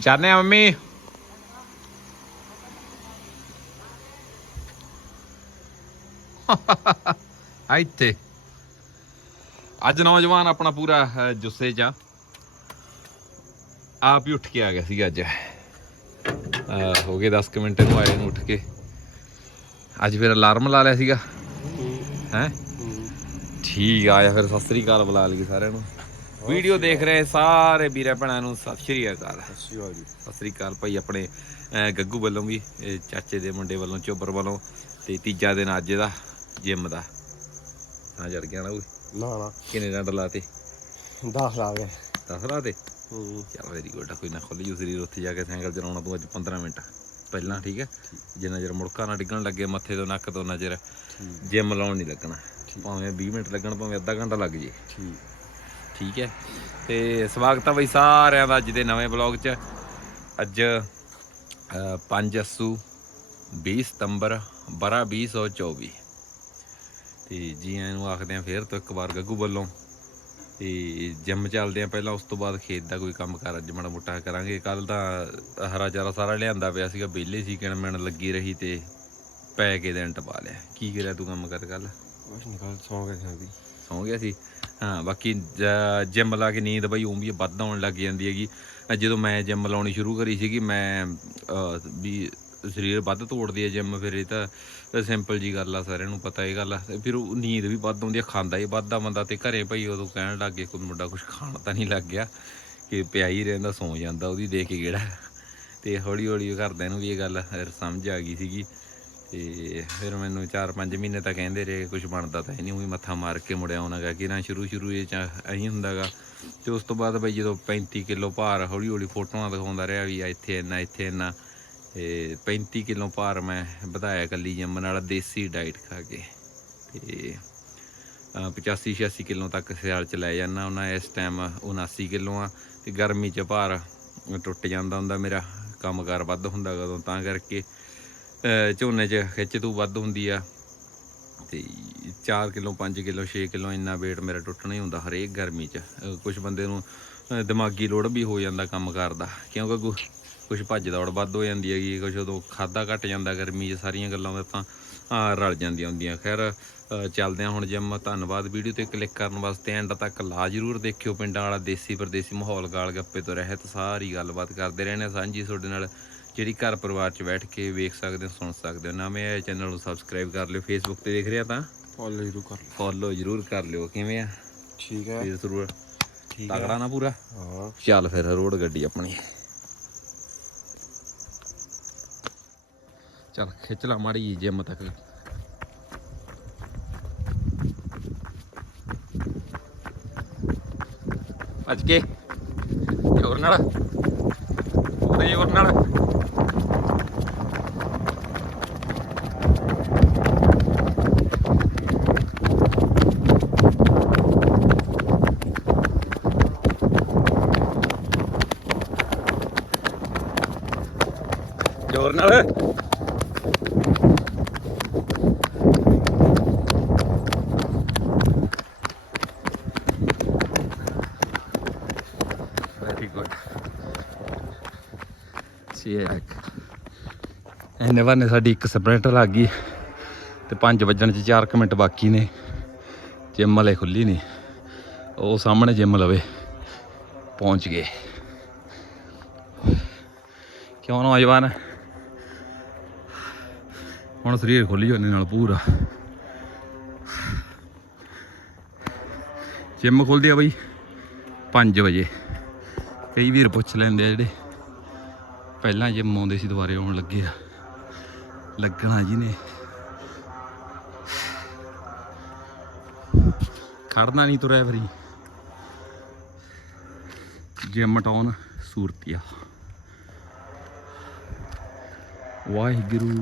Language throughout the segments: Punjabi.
ਜਾਣੇ ਆ ਮੰਮੀ। ਇੱਥੇ। ਅੱਜ ਨੌਜਵਾਨ ਆਪਣਾ ਪੂਰਾ ਜੁੱਸੇ ਚ ਆ। ਆਪ ਹੀ ਉੱਠ ਕੇ ਆ ਗਿਆ ਸੀ ਅੱਜ। ਹੋ ਗਏ 10 ਕੁ ਮਿੰਟ ਨੂੰ ਆਏ ਨੂੰ ਉੱਠ ਕੇ। ਅੱਜ ਫਿਰ ਅਲਾਰਮ ਲਾ ਲਿਆ ਸੀਗਾ। ਹੈ? ਠੀਕ ਆ ਜਾਂ ਫਿਰ ਸਤਿ ਸ੍ਰੀ ਅਕਾਲ ਬੁਲਾ ਲਈ ਸਾਰਿਆਂ ਨੂੰ। ਵੀਡੀਓ ਦੇਖ ਰਹੇ ਸਾਰੇ ਵੀਰਾਂ ਭੈਣਾਂ ਨੂੰ ਸਤਿ ਸ੍ਰੀ ਅਕਾਲ। ਸਤਿ ਸ੍ਰੀ ਅਕਾਲ ਭਾਈ ਆਪਣੇ ਗੱਗੂ ਵੱਲੋਂ ਵੀ ਚਾਚੇ ਦੇ ਮੁੰਡੇ ਵੱਲੋਂ ਚੋਬਰ ਵੱਲੋਂ ਤੇ ਤੀਜਾ ਦਿਨ ਅੱਜ ਦਾ ਜਿਮ ਦਾ। ਹਾਂ ਜੜ ਗਿਆ ਨਾ ਉਹ ਨਾ ਨਾ। ਕਿੰਨੇ ਡੰਡ ਲਾਤੇ? ਦਾਖਲ ਆ ਗਏ। 10 ਲਾਤੇ? ਚੱਲ ਵੈਰੀ ਗੁੱਡ ਕੋਈ ਨਾ ਖੋਲੀ ਜੂ ਸਰੀਰ ਉੱਥੇ ਜਾ ਕੇ ਸਾਈਕਲ ਚਲਾਉਣਾ ਤੂੰ ਅੱਜ 15 ਮਿੰਟ। ਪਹਿਲਾਂ ਠੀਕ ਹੈ ਜਿੰਨਾ ਚਿਰ ਮੁੜਕਾ ਨਾ ਡਿੱਗਣ ਲੱਗੇ ਮੱਥੇ ਤੋਂ ਨੱਕ ਤੋਂ ਨਾ ਠੀਕ। ਜਿਮ ਲਾਉਣ ਨਹੀਂ ਲੱਗਣਾ। ਭਾਵੇਂ 20 ਮਿੰਟ ਲੱਗਣ ਭਾਵੇਂ ਅੱਧਾ ਘੰਟਾ ਲੱਗ ਜੇ। ਠੀਕ। ਠੀਕ ਹੈ। ਤੇ ਸਵਾਗਤ ਆ ਬਈ ਸਾਰਿਆਂ ਦਾ ਅੱਜ ਦੇ ਨਵੇਂ ਬਲੌਗ 'ਚ। ਅੱਜ 5 ਅਸੂ 20 ਸਤੰਬਰ ਬਰਾ 2024 ਤੇ ਜੀ ਆਇਆਂ ਨੂੰ ਆਖਦੇ ਆ ਫੇਰ ਤੋਂ ਇੱਕ ਵਾਰ ਗੱਗੂ ਵੱਲੋਂ। ਤੇ ਜਿਮ ਚੱਲਦੇ ਆ ਪਹਿਲਾਂ ਉਸ ਤੋਂ ਬਾਅਦ ਖੇਤ ਦਾ ਕੋਈ ਕੰਮ ਕਰ ਅੱਜ ਮਾੜਾ ਮੋਟਾ ਕਰਾਂਗੇ। ਕੱਲ ਤਾਂ ਹਰਾ ਚਾਰਾ ਸਾਰਾ ਲਿਆਂਦਾ ਪਿਆ ਸੀਗਾ ਵਿਹਲੇ ਸੀ ਕਿਣ ਮਿਣ ਲੱਗੀ ਰਹੀ ਤੇ ਪੈ ਕੇ ਦਿਨ ਟਪਾ ਲਿਆ। ਕੀ ਕਰਿਆ ਤੂੰ ਕੰਮ ਕਰ ਕੱਲ ਕੁਛ ਨਿਕਲ ਸੌਂ ਗਏ ਸੀ। ਸੌਂ ਗਿਆ ਸੀ? ਹਾਂ, ਬਾਕੀ ਜਿਮ ਲਾ ਕੇ ਨੀਂਦ ਬਈ ਉਂ ਵੀ ਵੱਧ ਆਉਣ ਲੱਗ ਜਾਂਦੀ ਹੈਗੀ। ਜਦੋਂ ਮੈਂ ਜਿਮ ਲਾਉਣੀ ਸ਼ੁਰੂ ਕਰੀ ਸੀਗੀ, ਮੈਂ ਵੀ ਸਰੀਰ ਵੱਧ ਤੋੜਦੀ ਹੈ ਜਿਮ ਫਿਰ, ਇਹ ਤਾਂ ਸਿੰਪਲ ਜੀ ਗੱਲ ਆ, ਸਾਰਿਆਂ ਨੂੰ ਪਤਾ ਇਹ ਗੱਲ ਆ। ਤੇ ਫਿਰ ਉਹ ਨੀਂਦ ਵੀ ਵੱਧ ਆਉਂਦੀ ਆ, ਖਾਂਦਾ ਹੀ ਵੱਧਦਾ ਬੰਦਾ ਤੇ ਘਰੇ ਭਾਈ ਉਦੋਂ ਕਹਿਣ ਲੱਗ ਗਏ ਕੋਈ ਮੁੰਡਾ ਕੁਝ ਖਾਣ ਤਾਂ ਨਹੀਂ ਲੱਗ ਗਿਆ, ਕਿ ਪਿਆ ਹੀ ਰਹਿੰਦਾ, ਸੌਂ ਜਾਂਦਾ ਉਹਦੀ ਦੇਖ ਕੇ ਕਿਹੜਾ। ਤੇ ਹੌਲੀ ਹੌਲੀ ਘਰਦਿਆਂ ਨੂੰ ਵੀ ਇਹ ਗੱਲ ਸਮਝ ਆ ਗਈ ਸੀਗੀ। ਤੇ ਫਿਰ ਮੈਨੂੰ 4-5 ਮਹੀਨੇ ਤਾਂ ਕਹਿੰਦੇ ਰਹੇ ਕੁਝ ਬਣਦਾ ਤਾਂ ਹੈ ਨਹੀਂ, ਉਹੀ ਮੱਥਾ ਮਾਰ ਕੇ ਮੁੜਿਆ ਆਉਣਾਗਾ ਕਿ ਨਾ ਸ਼ੁਰੂ ਸ਼ੁਰੂ ਇਹ ਚ ਐਂ ਹੁੰਦਾਗਾ। ਤੇ ਉਸ ਤੋਂ ਬਾਅਦ ਬਈ ਜਦੋਂ 35 ਕਿਲੋ ਭਾਰ ਹੌਲੀ ਹੌਲੀ ਫੋਟੋਆਂ ਦਿਖਾਉਂਦਾ ਰਿਹਾ ਵੀ ਆ ਇੱਥੇ ਇੰਨਾ ਇੱਥੇ ਇੰਨਾ, ਤੇ 35 ਕਿਲੋ ਭਾਰ ਮੈਂ ਵਧਾਇਆ ਕੱਲੀ ਜੰਮਣ ਵਾਲਾ ਦੇਸੀ ਡਾਈਟ ਖਾ ਕੇ। ਤੇ 85 86 ਕਿਲੋ ਤੱਕ ਸਿਆਲ ਚ ਲੈ ਜਾਂਦਾ ਉਹਨਾਂ, ਇਸ ਟਾਈਮ 79 ਕਿਲੋ ਆ। ਤੇ ਗਰਮੀ ਚ ਭਾਰ ਟੁੱਟ ਜਾਂਦਾ ਹੁੰਦਾ, ਮੇਰਾ ਕੰਮਕਾਰ ਵੱਧ ਹੁੰਦਾ ਕਦੋਂ ਤਾਂ ਕਰਕੇ ਝੋਨੇ 'ਚ ਖਿੱਚ ਤੂੰ ਵੱਧ ਹੁੰਦੀ ਆ ਤੇ 4 ਕਿਲੋ 5 ਕਿਲੋ 6 ਕਿਲੋ ਇੰਨਾ weight ਮੇਰਾ ਟੁੱਟਣਾ ਹੀ ਹੁੰਦਾ ਹਰੇਕ ਗਰਮੀ 'ਚ। ਕੁਝ ਬੰਦੇ ਨੂੰ ਦਿਮਾਗੀ ਲੋੜ ਵੀ ਹੋ ਜਾਂਦਾ ਕੰਮ ਕਰਦਾ, ਕਿਉਂਕਿ ਕੁਝ ਭੱਜ ਦੌੜ ਵੱਧ ਹੋ ਜਾਂਦੀ ਹੈਗੀ ਕੁਝ ਉਦੋਂ ਖਾਦਾ ਘਟ ਜਾਂਦਾ ਗਰਮੀ 'ਚ, ਸਾਰੀਆਂ ਗੱਲਾਂ ਦਾ ਤਾਂ ਰਲ ਜਾਂਦੀਆਂ ਹੁੰਦੀਆਂ। ਖੈਰ, ਅਹ ਚੱਲਦੇ ਹਾਂ ਹੁਣ ਜਿਮ, ਧੰਨਵਾਦ ਵੀਡੀਓ ਤੇ ਕਲਿੱਕ ਕਰਨ ਵਾਸਤੇ ਐਂਡ ਤੱਕ ਲਾ ਜਰੂਰ ਦੇਖਿਓ ਪਿੰਡਾਂ ਵਾਲਾ ਦੇਸੀ ਪਰਦੇਸੀ ਮਾਹੌਲ ਗਾਲ ਗੱਪੇ ਤੋਂ ਰਹਿਤ ਸਾਰੀ ਗੱਲਬਾਤ ਕਰਦੇ ਰਹਿੰਦੇ ਹਾਂ ਸਾਂਝੀ ਤੁਹਾਡੇ ਨਾਲ ਜਿਹੜੀ ਘਰ ਪਰਿਵਾਰ 'ਚ ਬੈਠ ਕੇ ਵੇਖ ਸਕਦੇ ਹੋ ਸੁਣ ਸਕਦੇ ਹੋ। ਨਵੇਂ ਆਏ ਚੈਨਲ ਨੂੰ ਸਬਸਕ੍ਰਾਈਬ ਕਰ ਲਿਓ ਫੇਸਬੁੱਕ ਤੇ ਦੇਖ ਰਿਹਾ ਤਾਂ? ਫੋਲੋ ਜਰੂਰ ਕਰ ਲਓ। ਫੋਲੋ ਜਰੂਰ ਕਰ ਲਿਓ ਕਿਵੇਂ ਆ? ਠੀਕ ਹੈ। ਫੇਰ ਜ਼ਰੂਰ ਠੀਕ ਤਗੜਾ ਨਾ ਪੂਰਾ? ਹਾਂ। ਚੱਲ ਫਿਰ ਰੋਡ ਗੱਡੀ ਆਪਣੀ। ਚੱਲ ਖਿੱਚ ਲਾ ਮਾੜੀ ਜਿਮ ਤੱਕ। ਭੱਜ ਕੇ। ਜ਼ੋਰ ਨਾਲ। ਜ਼ੋਰ ਨਾਲ। ਸੀ ਇੱਕ ਇਹਨੇ ਵਾਰ ਸਾਡੀ ਇੱਕ ਸਪ੍ਰਿੰਟ ਲੱਗ ਗਈ ਤੇ 5 ਵੱਜਣ ਚ 4 ਮਿੰਟ ਬਾਕੀ ਨੇ। ਜਿਮ ਵਾਲੇ ਖੁੱਲੀ ਨਹੀਂ ਉਹ ਸਾਹਮਣੇ ਜਿਮ ਲਵੇ। ਪਹੁੰਚ ਗਏ। ਕਿਉਂ ਨੌਜਵਾਨ? ਹੁਣ ਸਰੀਰ ਖੁੱਲੀ ਹੋਣੇ ਨਾਲ ਪੂਰਾ। ਜਿਮ ਖੁੱਲਦੀ ਆ ਬਈ। 5 ਵਜੇ। ਕਈ ਵੀਰ ਪੁੱਛ ਲੈਂਦੇ ਆ ਜਿਹੜੇ। ਪਹਿਲਾਂ ਜਿਮ ਆਉਂਦੇ ਸੀ ਦੁਬਾਰੇ ਆਉਣ ਲੱਗੇ ਆ। ਲੱਗਣਾ ਜੀ ਨੇ ਖੜਨਾ ਨਹੀਂ ਤੁਰਿਆ ਫਰੀ। ਜਿਮ ਟਾਉਨ ਸੂਰਤੀਆ। ਵਾਹਿਗੁਰੂ।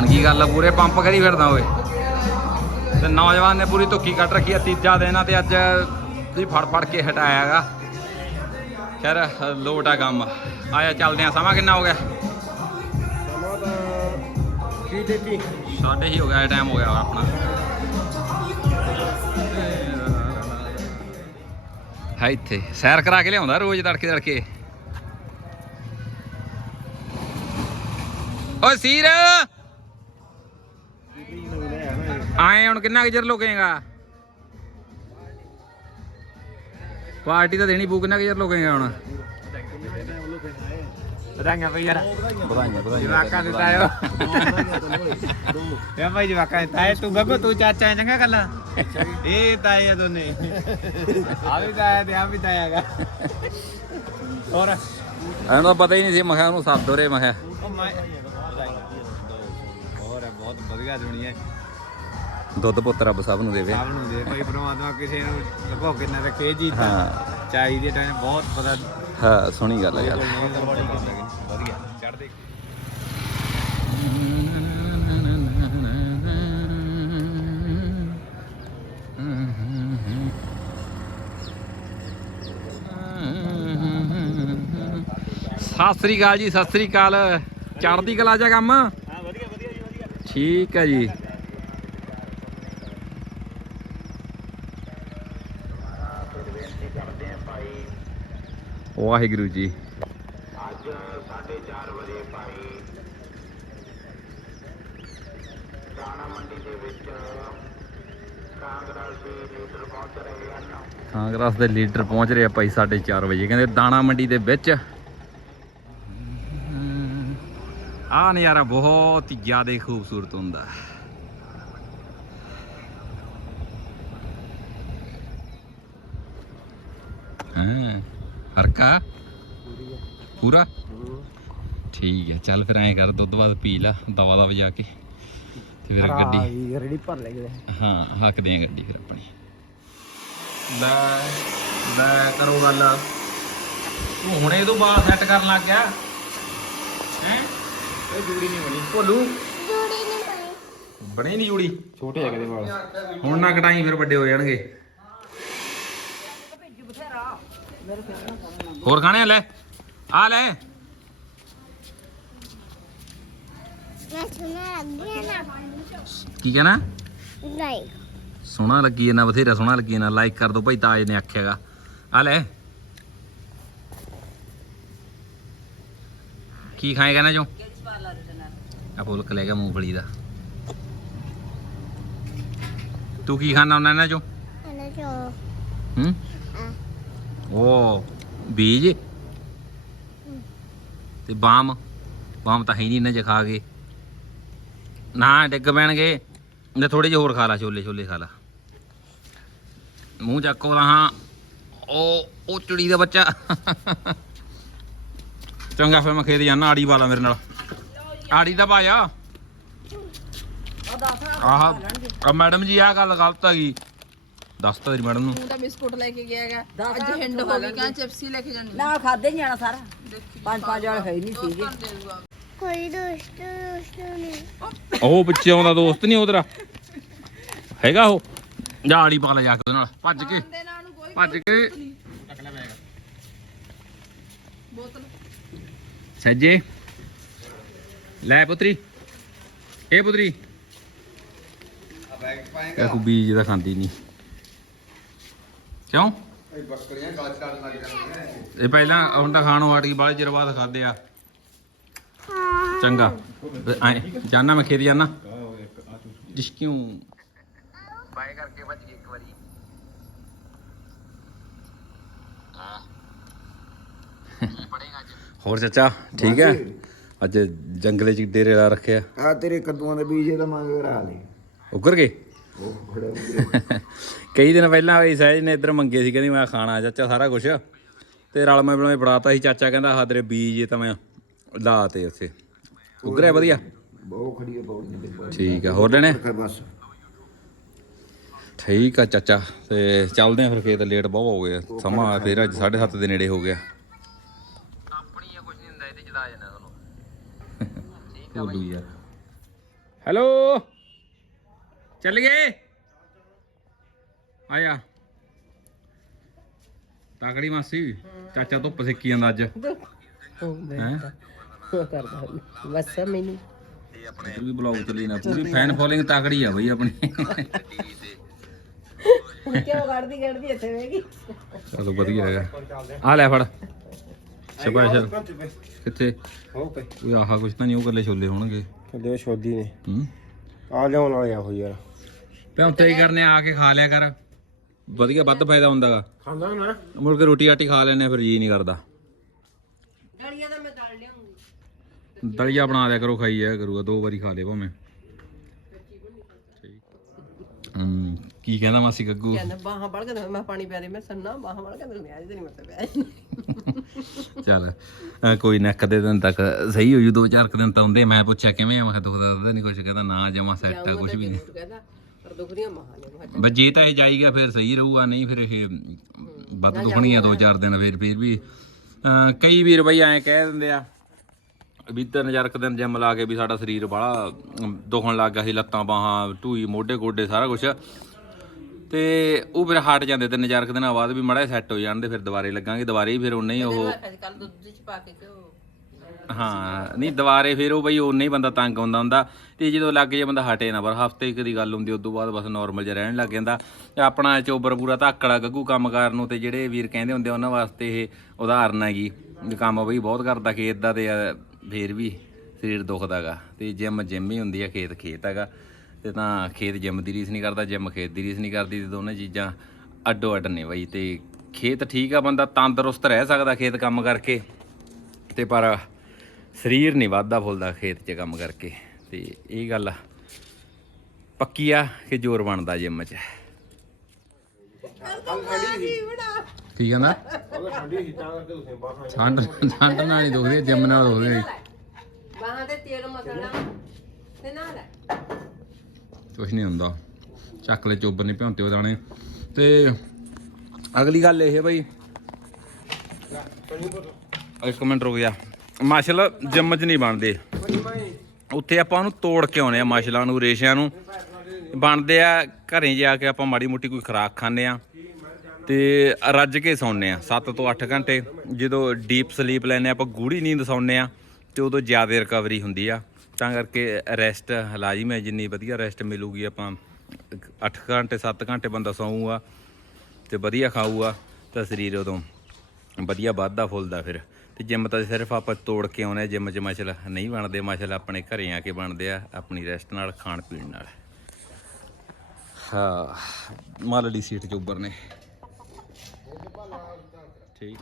ਬਣ ਗਈ ਗੱਲ ਪੂਰੇ ਪੰਪ ਕਰੀ ਫਿਰਦਾ ਓਏ। ਤੇ ਨੌਜਵਾਨ ਨੇ ਪੂਰੀ ਧੁੱਕੀ ਕੱਟ ਰੱਖੀ ਆ, ਤੀਜਾ ਦਿਨ ਆ ਤੇ ਅੱਜ ਵੀ ਫੜ ਫੜ ਕੇ ਹਟਾਇਆਗਾ। ਖੈਰ, ਲੋਟ ਆ ਕੰਮ। ਆਇਆ, ਚੱਲਦੇ ਆ। ਸਮਾਂ ਕਿੰਨਾ ਹੋ ਗਿਆ? ਸਮਾਂ ਤਾਂ ਕੀ ਦੇਤੀ ਸਾਡੇ ਹੀ ਹੋ ਗਿਆ ਟਾਈਮ ਹੋ ਗਿਆ ਆਪਣਾ। ਹੈ ਇੱਥੇ। ਸੈਰ ਕਰਾ ਕੇ ਲਿਆਉਂਦਾ ਰੋਜ਼ ਤੜਕੇ ਤੜਕੇ? ਓ ਸੀਰ! ਆਏ ਹੁਣ ਕਿੰਨਾ ਕੁ ਚਿਰ ਲੁਕੇਗਾ? ਪਾਰਟੀ ਤਾਂ ਦੇਣੀ ਪੂ ਕਿੰਨਾ ਕੁ ਚਿਰ ਲੁਕੇਗਾ ਹੁਣ? ਵਧਾਈਆਂ ਭਾਈ ਯਾਰ। ਵਧਾਈਆਂ ਵਧਾਈਆਂ। ਜਵਾਕਾਂ ਦੇ ਤਾਇਓ ਯਾ ਭਾਈ ਜਵਾਕਾਂ ਦੇ ਤਾਏ ਤੂੰ ਗੱਗੋ ਤੂੰ ਚਾਚਾ ਹੈ ਚੰਗਾ ਗੱਲ? ਇਹ ਤਾਏ ਆ ਦੋਨੇ। ਆ ਵੀ ਤਾਇਆ ਤੇ ਆ ਵੀ ਤਾਇਆ ਹੈਗਾ। ਹੋਰ? ਐਂ ਤਾਂ ਪਤਾ ਹੀ ਨਹੀਂ ਸੀ ਮੈਂ ਕਿਹਾ ਉਹਨੂੰ ਸੱਦ ਰੇ ਮੈਂ ਕਿਹਾ। ਉਹ ਮੈਂ ਹੋਰ ਹੈ, ਬਹੁਤ ਵਧੀਆ ਦੁਨੀਆ ਹੈ। ਦੁੱਧ ਪੁੱਤ ਰੱਬ ਸਭ ਨੂੰ ਦੇਵੇ। ਸਭ ਨੂੰ ਦੇ। ਭਾਈ ਪ੍ਰਮਾਤਮਾ ਕਿਸੇ ਨੂੰ ਲਗੋ ਕੇ ਨਾ ਰੱਖੇ ਜੀ ਹਾਂ। ਚਾਹੀਦੀ ਟਾਈਮ ਬਹੁਤ ਪਤਾ ਹਾਂ ਸੋਹਣੀ ਗੱਲ ਹੈ ਯਾਰ। ਵਧੀਆ ਚੜਦੇ ਸਤਿ ਸ੍ਰੀ ਅਕਾਲ ਜੀ ਸਤਿ ਸ੍ਰੀ ਅਕਾਲ। ਚੜਦੀ ਕਲਾ ਜਾ ਕੰਮ? ਹਾਂ ਵਧੀਆ ਵਧੀਆ ਜੀ ਵਧੀਆ। ਠੀਕ ਹੈ ਜੀ। ਵਾਹਿਗੁਰੂ ਜੀ। ਕਾਂਗਰਸ ਦੇ ਲੀਡਰ ਪਹੁੰਚ ਰਹੇ ਆ ਭਾਈ 4:30 ਵਜੇ। ਕਹਿੰਦੇ ਦਾਣਾ ਮੰਡੀ ਦੇ ਵਿੱਚ ਆ ਨਜ਼ਾਰਾ ਬਹੁਤ ਹੀ ਜ਼ਿਆਦਾ ਖੂਬਸੂਰਤ ਹੁੰਦਾ। ਹਾਂ ਹਰਕਾ ਪੂਰਾ ਠੀਕ ਹੈ ਚੱਲ ਫਿਰ ਐਂ ਕਰ ਦੁੱਧ ਬਾਅਦ ਪੀ ਲਾ ਦਵਾ ਦਵਾ ਜਾ ਕੇ। ਤੇ ਫਿਰ ਗੱਡੀ ਰੈਡੀ ਭਰ ਲੈ ਗਏ ਹਾਂ ਹੱਕਦੇ ਆ ਗੱਡੀ ਫਿਰ ਆਪਣੀ। ਲੈ ਲੈ ਕਰੋ ਗੱਲ। ਤੂੰ ਹੁਣੇ ਤੋਂ ਬਾਅਦ ਸੈੱਟ ਕਰਨ ਲੱਗ ਗਿਆ। ਹੈ? ਇਹ ਜੂੜੀ ਨਹੀਂ ਬਣੀ। ਭੋਲੂ। ਬਣੇ। ਨਹੀਂ ਜੂੜੀ? ਛੋਟੇ ਹੈਗੇ ਦੇ ਵਾਲ। ਹੁਣ ਨਾ ਕਟਾਈ ਫਿਰ ਵੱਡੇ ਹੋ ਜਾਣਗੇ। ਹੋਰ ਖਾਣੇ ਆ ਲੈ। ਆ ਲੈ। ਮੈਂ ਸੁਣਾ ਲੱਗੀ ਨਾ। ਕੀ ਕਹਿਣਾ? ਲਾਈਕ ਸੋਹਣਾ ਲੱਗੀ ਇਹਨਾਂ ਬਥੇਰਾ ਸੋਹਣਾ ਲੱਗੀ ਇਹਨਾਂ ਲਾਈਕ ਕਰ ਦੋ ਭਾਈ ਤਾਜ ਨੇ ਆਖਿਆਗਾ ਆ ਲੈ। ਕੀ ਖਾਏਗਾ ਨਾ ਜੋ ਆ ਫੁਲਕ ਲੈ ਗਿਆ ਮੂੰਗਫਲੀ ਦਾ। ਤੂੰ ਕੀ ਖਾਣਾ ਉਹਨਾਂ ਅਨਾ ਜੋ ਹੂੰ? ਉਹ ਬੀਜ। ਤੇ ਬਾਮ ਬਾਮ ਤਾਂ ਹੈ ਨਹੀਂ ਇਹਨਾਂ ਚ ਖਾ ਗਏ ਨਾ ਡਿੱਗ ਪੈਣਗੇ ਨੇ ਥੋੜੇ ਜਿਹੇ ਹੋਰ ਖਾ ਲਾ ਛੋਲੇ ਛੋਲੇ ਖਾ ਲਾ। ਮੂੰਹ ਚੱਕੋ ਲਾ ਹਾਂ ਉਹ ਉਹ ਚਿੜੀ ਦਾ ਬੱਚਾ। ਚੰਗਾ ਫਿਰ ਮੈਂ ਖੇਤ ਜਾਣਾ ਆੜੀ ਵਾਲਾ ਮੇਰੇ ਨਾਲ। ਆੜੀ ਦਾ ਭਾਇਆ ਆਹ ਮੈਡਮ ਜੀ ਆ ਗੱਲ ਗਲਤ ਹੈਗੀ। ਦੱਸ ਤਾ ਤੇਰੀ ਮੈਡਮ ਨੂੰ। ਤੂੰ ਤਾਂ ਬਿਸਕੁਟ ਲੈ ਕੇ ਗਿਆ ਹੈਗਾ। ਅੱਜ ਹਿੰਡ ਹੋ ਗਈ ਕਾਂ ਚਿਪਸੀ ਲੈ ਕੇ ਜਾਣੀ। ਨਾ ਖਾਦੇ ਜਾਣਾ ਸਾਰਾ। ਪੰਜ ਪੰਜ ਵਾਲੇ ਹੀ ਨਹੀਂ ਸੀਗੇ। ਕੋਈ ਦੋਸਤ ਦੋਸਤ ਨਹੀਂ। ਉਹ ਪਿੱਛੇ ਆਉਂਦਾ ਦੋਸਤ ਨਹੀਂ ਉਹ ਤੇਰਾ। ਹੈਗਾ ਉਹ। ਜਾ ਆੜੀ ਪਾ ਲੈ ਜਾ ਕੇ ਉਹਦੇ ਨਾਲ। ਭੱਜ ਕੇ। ਦੇ ਨਾਲ ਨੂੰ ਕੋਈ ਭੱਜ ਕੇ। ਬੋਤਲ। ਸੱਜੇ। ਲੈ ਪੁੱਤਰੀ। ਇਹ ਪੁੱਤਰੀ। ਇਹ ਕੋ ਬੀਜ ਦਾ ਖਾਂਦੀ ਨਹੀਂ ਕਿਉਂ? ਇਹ ਬੱਕਰੀਆਂ ਗਾਲ ਛੱਡਣ ਲੱਗ ਜਾਂਦੀਆਂ ਇਹ ਪਹਿਲਾਂ ਹੁਣ ਤਾਂ ਖਾਣੋਂ ਹਟ ਗਈ ਬਾਅਦ ਚਿਰ ਬਾਅਦ ਖਾਦੇ ਆ। ਚੰਗਾ। ਐ ਜਾਨਾ ਮੈਂ ਖੇਤ ਜਾਨਾ। ਜਿਸ ਕਿਉਂ? ਬਾਏ ਕਰਕੇ ਵੱਜ ਗਈ ਇੱਕ ਵਾਰੀ। ਹੋਰ ਚਾਚਾ ਠੀਕ ਹੈ? ਅੱਜ ਜੰਗਲੇ ਚ ਡੇਰੇ ਲਾ ਰੱਖਿਆ ਆ। ਤੇਰੇ ਕੱਦੂਆਂ ਦੇ ਬੀਜ ਇਹਦਾ ਮੰਗ ਕਰਾ ਲਈ ਉੱਗਰ ਗਏ? ਕਈ ਦਿਨ ਪਹਿਲਾਂ ਹੋਈ ਸਹਿਜ ਨੇ ਇੱਧਰ ਮੰਗੇ ਸੀ ਕਹਿੰਦੀ ਮੈਂ ਖਾਣਾ ਚਾਚਾ ਸਾਰਾ ਕੁਝ ਤੇ ਰਲ ਮੈਂ ਬਣਾਏ ਫੜਾਤਾ ਸੀ ਚਾਚਾ ਕਹਿੰਦਾ ਆਹ ਤੇਰੇ ਬੀਜ ਇਹ ਤਾਂ ਮੈਂ ਲਾਤੇ ਉੱਥੇ। ਉੱਗਰਿਆ ਵਧੀਆ? ਬਹੁਤ ਖੜੀ ਹੈ ਦੇ ਠੀਕ ਆ ਹੋਰ ਲੈਣੇ? ਬਸ। ਠੀਕ ਆ ਚਾਚਾ ਤੇ ਚੱਲਦੇ ਆ ਫਿਰ ਖੇਤ ਲੇਟ ਬਹੁਤ ਹੋ ਗਿਆ ਸਮਾਂ ਫਿਰ ਅੱਜ 7:30 ਦੇ ਨੇੜੇ ਹੋ ਗਿਆ। ਆਪਣੀ ਆ ਕੁਝ ਨਹੀਂ ਹੁੰਦਾ ਇਹਦੇ ਚੜਾ ਜਾਣਾ ਤੁਹਾਨੂੰ। ਠੀਕ ਆ ਬਾਈ ਯਾਰ। ਹੈਲੋ ਚੱਲ ਗਏ? ਆਇਆ। ਤਾਕੜੀ ਮਾਸੀ ਚਾਚਾ ਧੁੱਪ ਸੇਕੀ ਜਾਂਦਾ ਅੱਜ। ਹੈ? ਕਰਦਾ ਬਸ ਮੈਨੂੰ। ਇਹ ਵੀ ਬਲੌਗ ਚੱਲੀ ਨਾ ਪੂਰੀ ਫੈਨ ਫੋਲੋਇੰਗ ਤਾਕੜੀ ਆ ਬਈ ਆਪਣੀ। ਕਿਉਂ ਕੱਢਦੀ ਕੱਢਦੀ ਇੱਥੇ ਗਈ? ਚਲੋ ਵਧੀਆ ਹੈਗਾ। ਆ ਲੈ ਫੜ। ਸਪੈਸ਼ਲ ਕਿੱਥੇ? ਹੋ ਪਏ ਕੋਈ ਆਹਾ ਕੁਛ ਤਾਂ ਨਹੀਂ ਉਹ ਗੱਲੇ ਛੋਲੇ ਹੋਣਗੇ। ਕੱਲੇ ਛੋਦੀ ਨੇ। ਹੂੰ। ਆ ਲਿਆਉਣ ਵਾਲੇ ਆ ਹੋ ਯਾਰ। ਪਿਉਂਤੇ ਹੀ ਕਰਨੇ ਆ ਕੇ ਖਾ ਲਿਆ ਕਰ। ਵਧੀਆ ਵੱਧ ਫਾਇਦਾ ਹੁੰਦਾਗਾ। ਖਾਂਦਾ ਨਾ ਮੁੜ ਕੇ ਰੋਟੀ ਆਟੀ ਖਾ ਲੈਣੇ ਫਿਰ ਜੀ ਨਹੀਂ ਕਰਦਾ। ਡਲੀਆਂ ਤਾਂ ਮੈਂ ਤਲ ਲਿਆਉਂਗੀ। ਦਲੀਆ ਬਣਾ ਦਿਆ ਕਰੋ ਖਾਈ ਜਾਇਆ ਕਰੂਗਾ ਦੋ ਵਾਰੀ ਖਾ ਲੇ ਭਾਵੇਂ। ਠੀਕ ਹੂੰ ਕੀ ਕਹਿੰਦਾ ਮਾਸੀ ਗੱਗੂ? ਕਹਿੰਦਾ ਬਾਹਾਂ ਵੜ ਕੇ ਮੈਂ ਪਾਣੀ ਪਿਆ ਦੇ ਮੈਂ ਸੰਨਾ ਬਾਹਾਂ ਵੜ ਕੇ ਮੈਂ ਅੱਜ ਮੱਥੇ ਪਿਆ ਚੱਲ ਅਹ ਕੋਈ ਨਾ ਇੱਕ ਅੱਧੇ ਦਿਨ ਤੱਕ ਸਹੀ ਹੋ ਜੂ ਦੋ ਚਾਰ ਕੁ ਦਿਨ ਤਾਂ ਹੁੰਦੇ ਮੈਂ ਪੁੱਛਿਆ ਕਿਵੇਂ ਆ ਮੈਂ ਕਿਹਾ ਦੁਖਦਾ ਨਹੀਂ ਕੁਝ ਕਹਿੰਦਾ ਨਾ ਜਮਾ ਸੈੱਟ ਆ ਕੁਝ ਵੀ ਨਹੀਂ। ਕਹਿੰਦਾ ਪਰ ਦੁਖਦੀਆਂ ਮਾਹਾਂ ਨੇ ਮੈਂ ਕਿਹਾ ਬਸ ਜੇ ਤਾਂ ਇਹ ਜਾਈਗਾ ਫਿਰ ਸਹੀ ਰਹੂਗਾ ਨਹੀਂ ਫਿਰ ਇਹ ਵੱਧ ਦੁਖਣੀ ਆ ਦੋ ਚਾਰ ਦਿਨ ਫਿਰ ਫਿਰ ਵੀ ਕਈ ਵੀਰ ਬਈ ਐਂ ਕਹਿ ਦਿੰਦੇ ਆ ਵੀ ਤਿੰਨ ਚਾਰ ਕੁ ਦਿਨ ਜਿਮ ਲਾ ਕੇ ਵੀ ਸਾਡਾ ਸਰੀਰ ਬਾਹਲਾ ਦੁਖਣ ਲੱਗ ਗਿਆ ਸੀ ਲੱਤਾਂ ਬਾਹਾਂ ਢੂਈ ਮੋਢੇ ਗੋਡੇ ਸਾਰਾ ਕੁਝ ਤੇ ਉਹ ਫਿਰ ਹਟ ਜਾਂਦੇ ਤਿੰਨ ਚਾਰ ਕੁ ਦਿਨਾਂ ਬਾਅਦ ਵੀ ਮੜਾ ਸੈੱਟ ਹੋ ਜਾਣਦੇ ਫਿਰ ਦੁਬਾਰੇ ਲੱਗਾਂਗੇ ਦੁਬਾਰੇ ਹੀ ਫਿਰ ਉਨੇ ਹੀ ਉਹ ਅੱਜ ਕੱਲ ਦੁੱਧ ਚ ਪਾ ਕੇ ਕਿਉਂ ਹਾਂ ਨਹੀਂ ਦੁਬਾਰੇ ਫਿਰ ਉਹ ਬਈ ਉਨੇ ਹੀ ਬੰਦਾ ਤੰਗ ਆਉਂਦਾ ਹੁੰਦਾ ਤੇ ਜਦੋਂ ਲੱਗ ਜੇ ਬੰਦਾ ਹਟੇ ਨਾ ਪਰ ਹਫ਼ਤੇ ਇੱਕ ਦੀ ਗੱਲ ਹੁੰਦੀ ਉਦੋਂ ਬਾਅਦ ਬਸ ਨਾਰਮਲ ਜਿਹਾ ਰਹਿਣ ਲੱਗ ਜਾਂਦਾ। ਤੇ ਆਪਣਾ ਚੋਬਰ ਪੂਰਾ ਧਾਕੜਾ ਗੱਗੂ ਕੰਮ ਕਰਨ ਨੂੰ ਤੇ ਜਿਹੜੇ ਵੀਰ ਕਹਿੰਦੇ ਹੁੰਦੇ ਆ, ਉਹਨਾਂ ਵਾਸਤੇ ਇਹ ਉਦਾਹਰਨ ਹੈਗੀ ਕੰਮ ਬਈ ਬਹੁਤ ਕਰਦਾ ਖੇਤ ਦਾ ਤੇ ਅਹ, ਫੇਰ ਵੀ ਸਰੀਰ ਦੁਖਦਾਗਾ ਤੇ ਜਿਮ ਜਿਮ ਹੀ ਹੁੰਦੀ ਆ ਖੇਤ ਖੇਤ ਹੈਗਾ। ਤੇ ਤਾਂ ਖੇਤ ਜਿਮ ਦੀ ਰੀਸ ਨਹੀਂ ਕਰਦਾ ਜਿਮ ਖੇਤ ਦੀ ਰੀਸ ਨਹੀਂ ਕਰਦੀ ਤੇ ਦੋਨੇ ਚੀਜ਼ਾਂ ਅੱਡੋ ਅੱਡ ਨੇ ਬਈ ਤੇ ਖੇਤ ਠੀਕ ਆ ਬੰਦਾ ਤੰਦਰੁਸਤ ਰਹਿ ਸਕਦਾ ਖੇਤ ਕੰਮ ਕਰਕੇ। ਤੇ ਪਰ ਸਰੀਰ ਨਹੀਂ ਵੱਧਦਾ ਫੁੱਲਦਾ ਖੇਤ 'ਚ ਕੰਮ ਕਰਕੇ। ਤੇ ਇਹ ਗੱਲ ਪੱਕੀ ਆ ਕਿ ਜ਼ੋਰ ਬਣਦਾ ਜਿੰਮ 'ਚ। ਕੀ ਕਹਿੰਦਾ? ਠੰਡੀ ਠੰਡ ਨਾਲ ਨਹੀਂ ਦੁਖਦੀ ਜਿੰਮ ਨਾਲ ਦੁਖਦੀ ਬਾਹਾਂ ਤੇ ਤੇਲ ਮਸਲਣਾ। ਤੇ ਨਾਲ ਹੈ। ਕੁਛ ਨਹੀਂ ਹੁੰਦਾ। ਚੱਕ ਲੈ ਚੋਬਰ ਨੇ ਭਿਉਂਤੇ ਉਹ ਦਾਣੇ। ਤੇ ਅਗਲੀ ਗੱਲ ਇਹ ਬਈ ਇੱਕ ਮਿੰਟ ਰੁਕ ਜਾ। ਮਸ਼ਲ ਜਿੰਮ 'ਚ ਨਹੀਂ ਬਣਦੇ। ਉੱਥੇ ਆਪਾਂ ਉਹਨੂੰ ਤੋੜ ਕੇ ਆਉਨੇ ਆ ਮਸ਼ਲਾਂ ਨੂੰ, ਰੇਸ਼ਿਆਂ ਨੂੰ। ਬਣਦੇ ਆ, ਘਰੇ ਜਾ ਕੇ ਆਪਾਂ ਮਾੜੀ ਮੋਟੀ ਕੋਈ ਖੁਰਾਕ ਖਾਂਦੇ ਆ ਤੇ ਰੱਜ ਕੇ ਸੌਂਦੇ ਆ 7 ਤੋਂ 8 ਘੰਟੇ। ਜਦੋਂ ਡੀਪ ਸਲੀਪ ਲੈਨੇ ਆਪਾਂ ਗੂੜੀ ਨੀਂਦ ਸੌਂਦੇ ਆ ਤੇ ਉਦੋਂ ਜ਼ਿਆਦਾ ਰਿਕਵਰੀ ਹੁੰਦੀ ਆ। ਤਾਂ ਕਰਕੇ ਰੈਸਟ ਲਾਜ਼ਮ ਹੈ, ਜਿੰਨੀ ਵਧੀਆ ਰੈਸਟ ਮਿਲੂਗੀ ਆਪਾਂ। 8 ਘੰਟੇ 7 ਘੰਟੇ ਬੰਦਾ ਸੌਂਗਾ ਤੇ ਵਧੀਆ ਖਾਊਗਾ, ਤਾਂ ਸਰੀਰ ਉਦੋਂ ਵਧੀਆ ਵੱਧਦਾ ਫੁੱਲਦਾ ਫਿਰ। ਤੇ ਜਿੰਮ ਤਾਂ ਸਿਰਫ ਆਪਾਂ ਤੋੜ ਕੇ ਆਉਨੇ ਜਿੰਮ 'ਚ ਮਸਲ ਨਹੀਂ ਬਣਦੇ, ਮਸਲ ਆਪਣੇ ਘਰੇ ਆ ਕੇ ਬਣਦੇ ਆ, ਆਪਣੀ ਰੈਸਟ ਨਾਲ, ਖਾਣ ਪੀਣ ਨਾਲ। ਹਾਂ ਮਾਲੜੀ ਸੀਟ 'ਚ ਉੱਪਰ ਨੇ ਠੀਕ।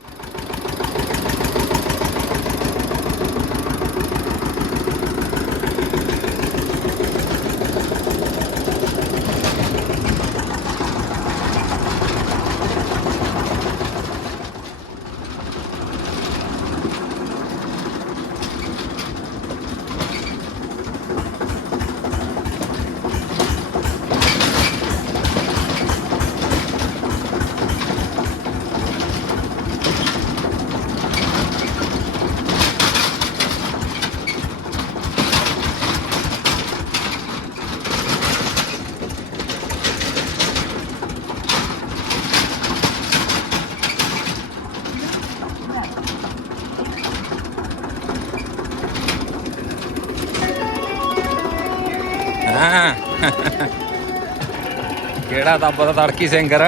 ਕਿਹੜਾ ਦੱਬਦਾ ਤੜਕੀ ਸਿੰਗਰ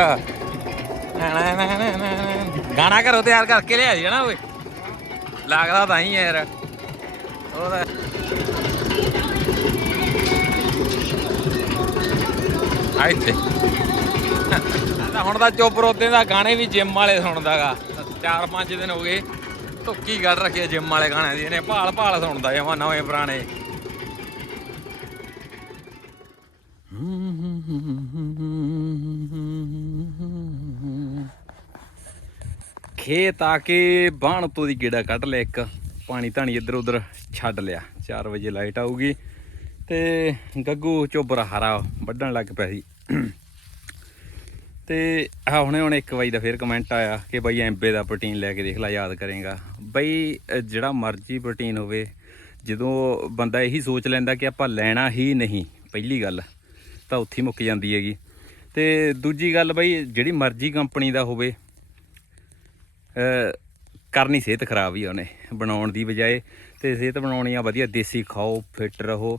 ਗਾਣਾ ਘਰੋਂ ਤਿਆਰ ਕਰਕੇ ਲਿਆ ਜੀ ਨਾ ਓਏ। ਲੱਗਦਾ ਤਾਂ ਹੀ ਯਾਰ। ਉਹਦਾ ਆ ਤਾਂ ਹੁਣ ਤਾਂ ਚੁੱਪ ਰੋਤੇ ਦਾ ਗਾਣੇ ਵੀ ਜਿਮ ਵਾਲੇ ਸੁਣਦਾਗਾ। ਚਾਰ ਪੰਜ ਦਿਨ ਹੋ ਗਏ। ਧੁੱਕੀ ਗੱਲ ਰੱਖੀ ਜਿਮ ਵਾਲੇ ਗਾਣੇ ਦੀ। ਇਹਨੇ ਭਾਲ ਭਾਲ ਸੁਣਦਾ ਜਮਾ ਨਵੇਂ ਪੁਰਾਣੇ। ਖੇਤ ਆ ਕੇ ਬਾਣ ਤੋਂ ਦੀ ਗੇੜਾ ਕੱਢ ਲਿਆ ਇੱਕ। ਪਾਣੀ ਧਾਣੀ ਇੱਧਰ ਉੱਧਰ ਛੱਡ ਲਿਆ। 4 ਵਜੇ ਲਾਈਟ ਆਊਗੀ ਤੇ ਗੱਗੂ ਚੋਬਰ ਹਰਾ ਵੱਢਣ ਲੱਗ ਪਿਆ ਸੀ। ਤੇ ਆ ਹੁਣੇ ਹੁਣ ਇੱਕ ਵਾਰੀ ਦਾ ਫੇਰ ਕਮੈਂਟ ਆਇਆ ਕਿ ਬਈ ਐਂਬੇ ਦਾ ਪ੍ਰੋਟੀਨ ਲੈ ਕੇ ਦੇਖ ਲੈ, ਯਾਦ ਕਰੇਗਾ। ਬਈ ਜਿਹੜਾ ਮਰਜ਼ੀ ਪ੍ਰੋਟੀਨ ਹੋਵੇ, ਜਦੋਂ ਬੰਦਾ ਇਹੀ ਸੋਚ ਲੈਂਦਾ ਕਿ ਆਪਾਂ ਲੈਣਾ ਹੀ ਨਹੀਂ, ਪਹਿਲੀ ਗੱਲ ਤਾਂ ਉੱਥੇ ਮੁੱਕ ਜਾਂਦੀ ਹੈਗੀ। ਤੇ ਦੂਜੀ ਗੱਲ ਬਈ, ਜਿਹੜੀ ਮਰਜ਼ੀ ਕੰਪਨੀ ਦਾ ਹੋਵੇ ਕਰਨੀ ਸਿਹਤ ਖਰਾਬ ਹੀ ਉਹਨੇ, ਬਣਾਉਣ ਦੀ ਬਜਾਏ। ਤੇ ਸਿਹਤ ਬਣਾਉਣੀ ਆ ਵਧੀਆ, ਦੇਸੀ ਖਾਓ ਫਿੱਟ ਰਹੋ।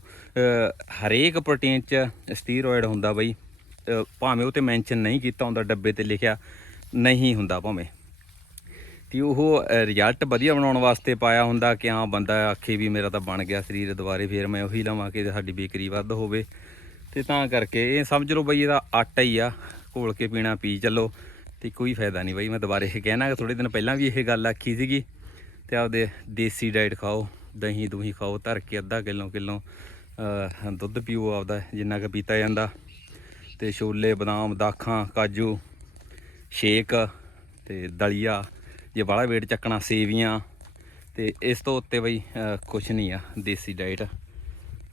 ਹਰੇਕ ਪ੍ਰੋਟੀਨ ਚ ਸਟੀਰੋਇਡ ਹੁੰਦਾ ਬਈ। ਭਾਵੇਂ ਉਹ ਤੇ ਮੈਂਸ਼ਨ ਨਹੀਂ ਕੀਤਾ ਹੁੰਦਾ, ਡੱਬੇ ਤੇ ਲਿਖਿਆ ਨਹੀਂ ਹੁੰਦਾ ਭਾਵੇਂ। ਤੇ ਉਹ ਰਿਜ਼ਲਟ ਵਧੀਆ ਬਣਾਉਣ ਵਾਸਤੇ ਪਾਇਆ ਹੁੰਦਾ ਕਿ ਹਾਂ, ਬੰਦਾ ਆਖੇ ਵੀ ਮੇਰਾ ਤਾਂ ਬਣ ਗਿਆ, ਸਰੀਰ ਦੁਬਾਰੇ ਫੇਰ ਮੈਂ ਉਹੀ ਲਵਾਂ ਕਿ ਸਾਡੀ ਬੇਕਰੀ ਵੱਧ ਹੋਵੇ। ਤੇ ਤਾਂ ਕਰਕੇ, ਇਹ ਸਮਝ ਲਓ ਬਈ ਇਹਦਾ ਆਟਾ ਹੀ ਆ, ਘੋਲ ਕੇ ਪੀਣਾ, ਪੀ ਚੱਲੋ। ਤੇ ਕੋਈ ਫਾਇਦਾ ਨਹੀਂ ਬਈ ਮੈਂ ਦੁਬਾਰੇ ਇਹ ਕਹਿਣਾ ਕਿ ਥੋੜੇ ਦਿਨ ਪਹਿਲਾਂ ਵੀ ਇਹ ਗੱਲ ਆਖੀ ਸੀਗੀ ਤੇ ਆਪਦੇ ਦੇਸੀ ਡਾਈਟ ਖਾਓ ਦਹੀਂ ਦੂਹੀ ਖਾਓ ਧਰ ਕੇ ਅੱਧਾ ਕਿਲੋ ਕਿਲੋ ਦੁੱਧ ਪੀਓ ਆਪਦਾ ਜਿੰਨਾ ਕੁ ਪੀਤਾ ਜਾਂਦਾ। ਤੇ ਛੋਲੇ ਬਦਾਮ ਦਾਖਾਂ ਕਾਜੂ ਸ਼ੇਕ ਤੇ ਦਲੀਆ ਜੇ ਬਾਹਲਾ weight ਚੱਕਣਾ ਸੇਵੀਆਂ ਤੇ ਇਸ ਤੋਂ ਉੱਤੇ ਬਈ ਅਹ, ਕੁਛ ਨਹੀਂ ਆ ਦੇਸੀ ਡਾਈਟ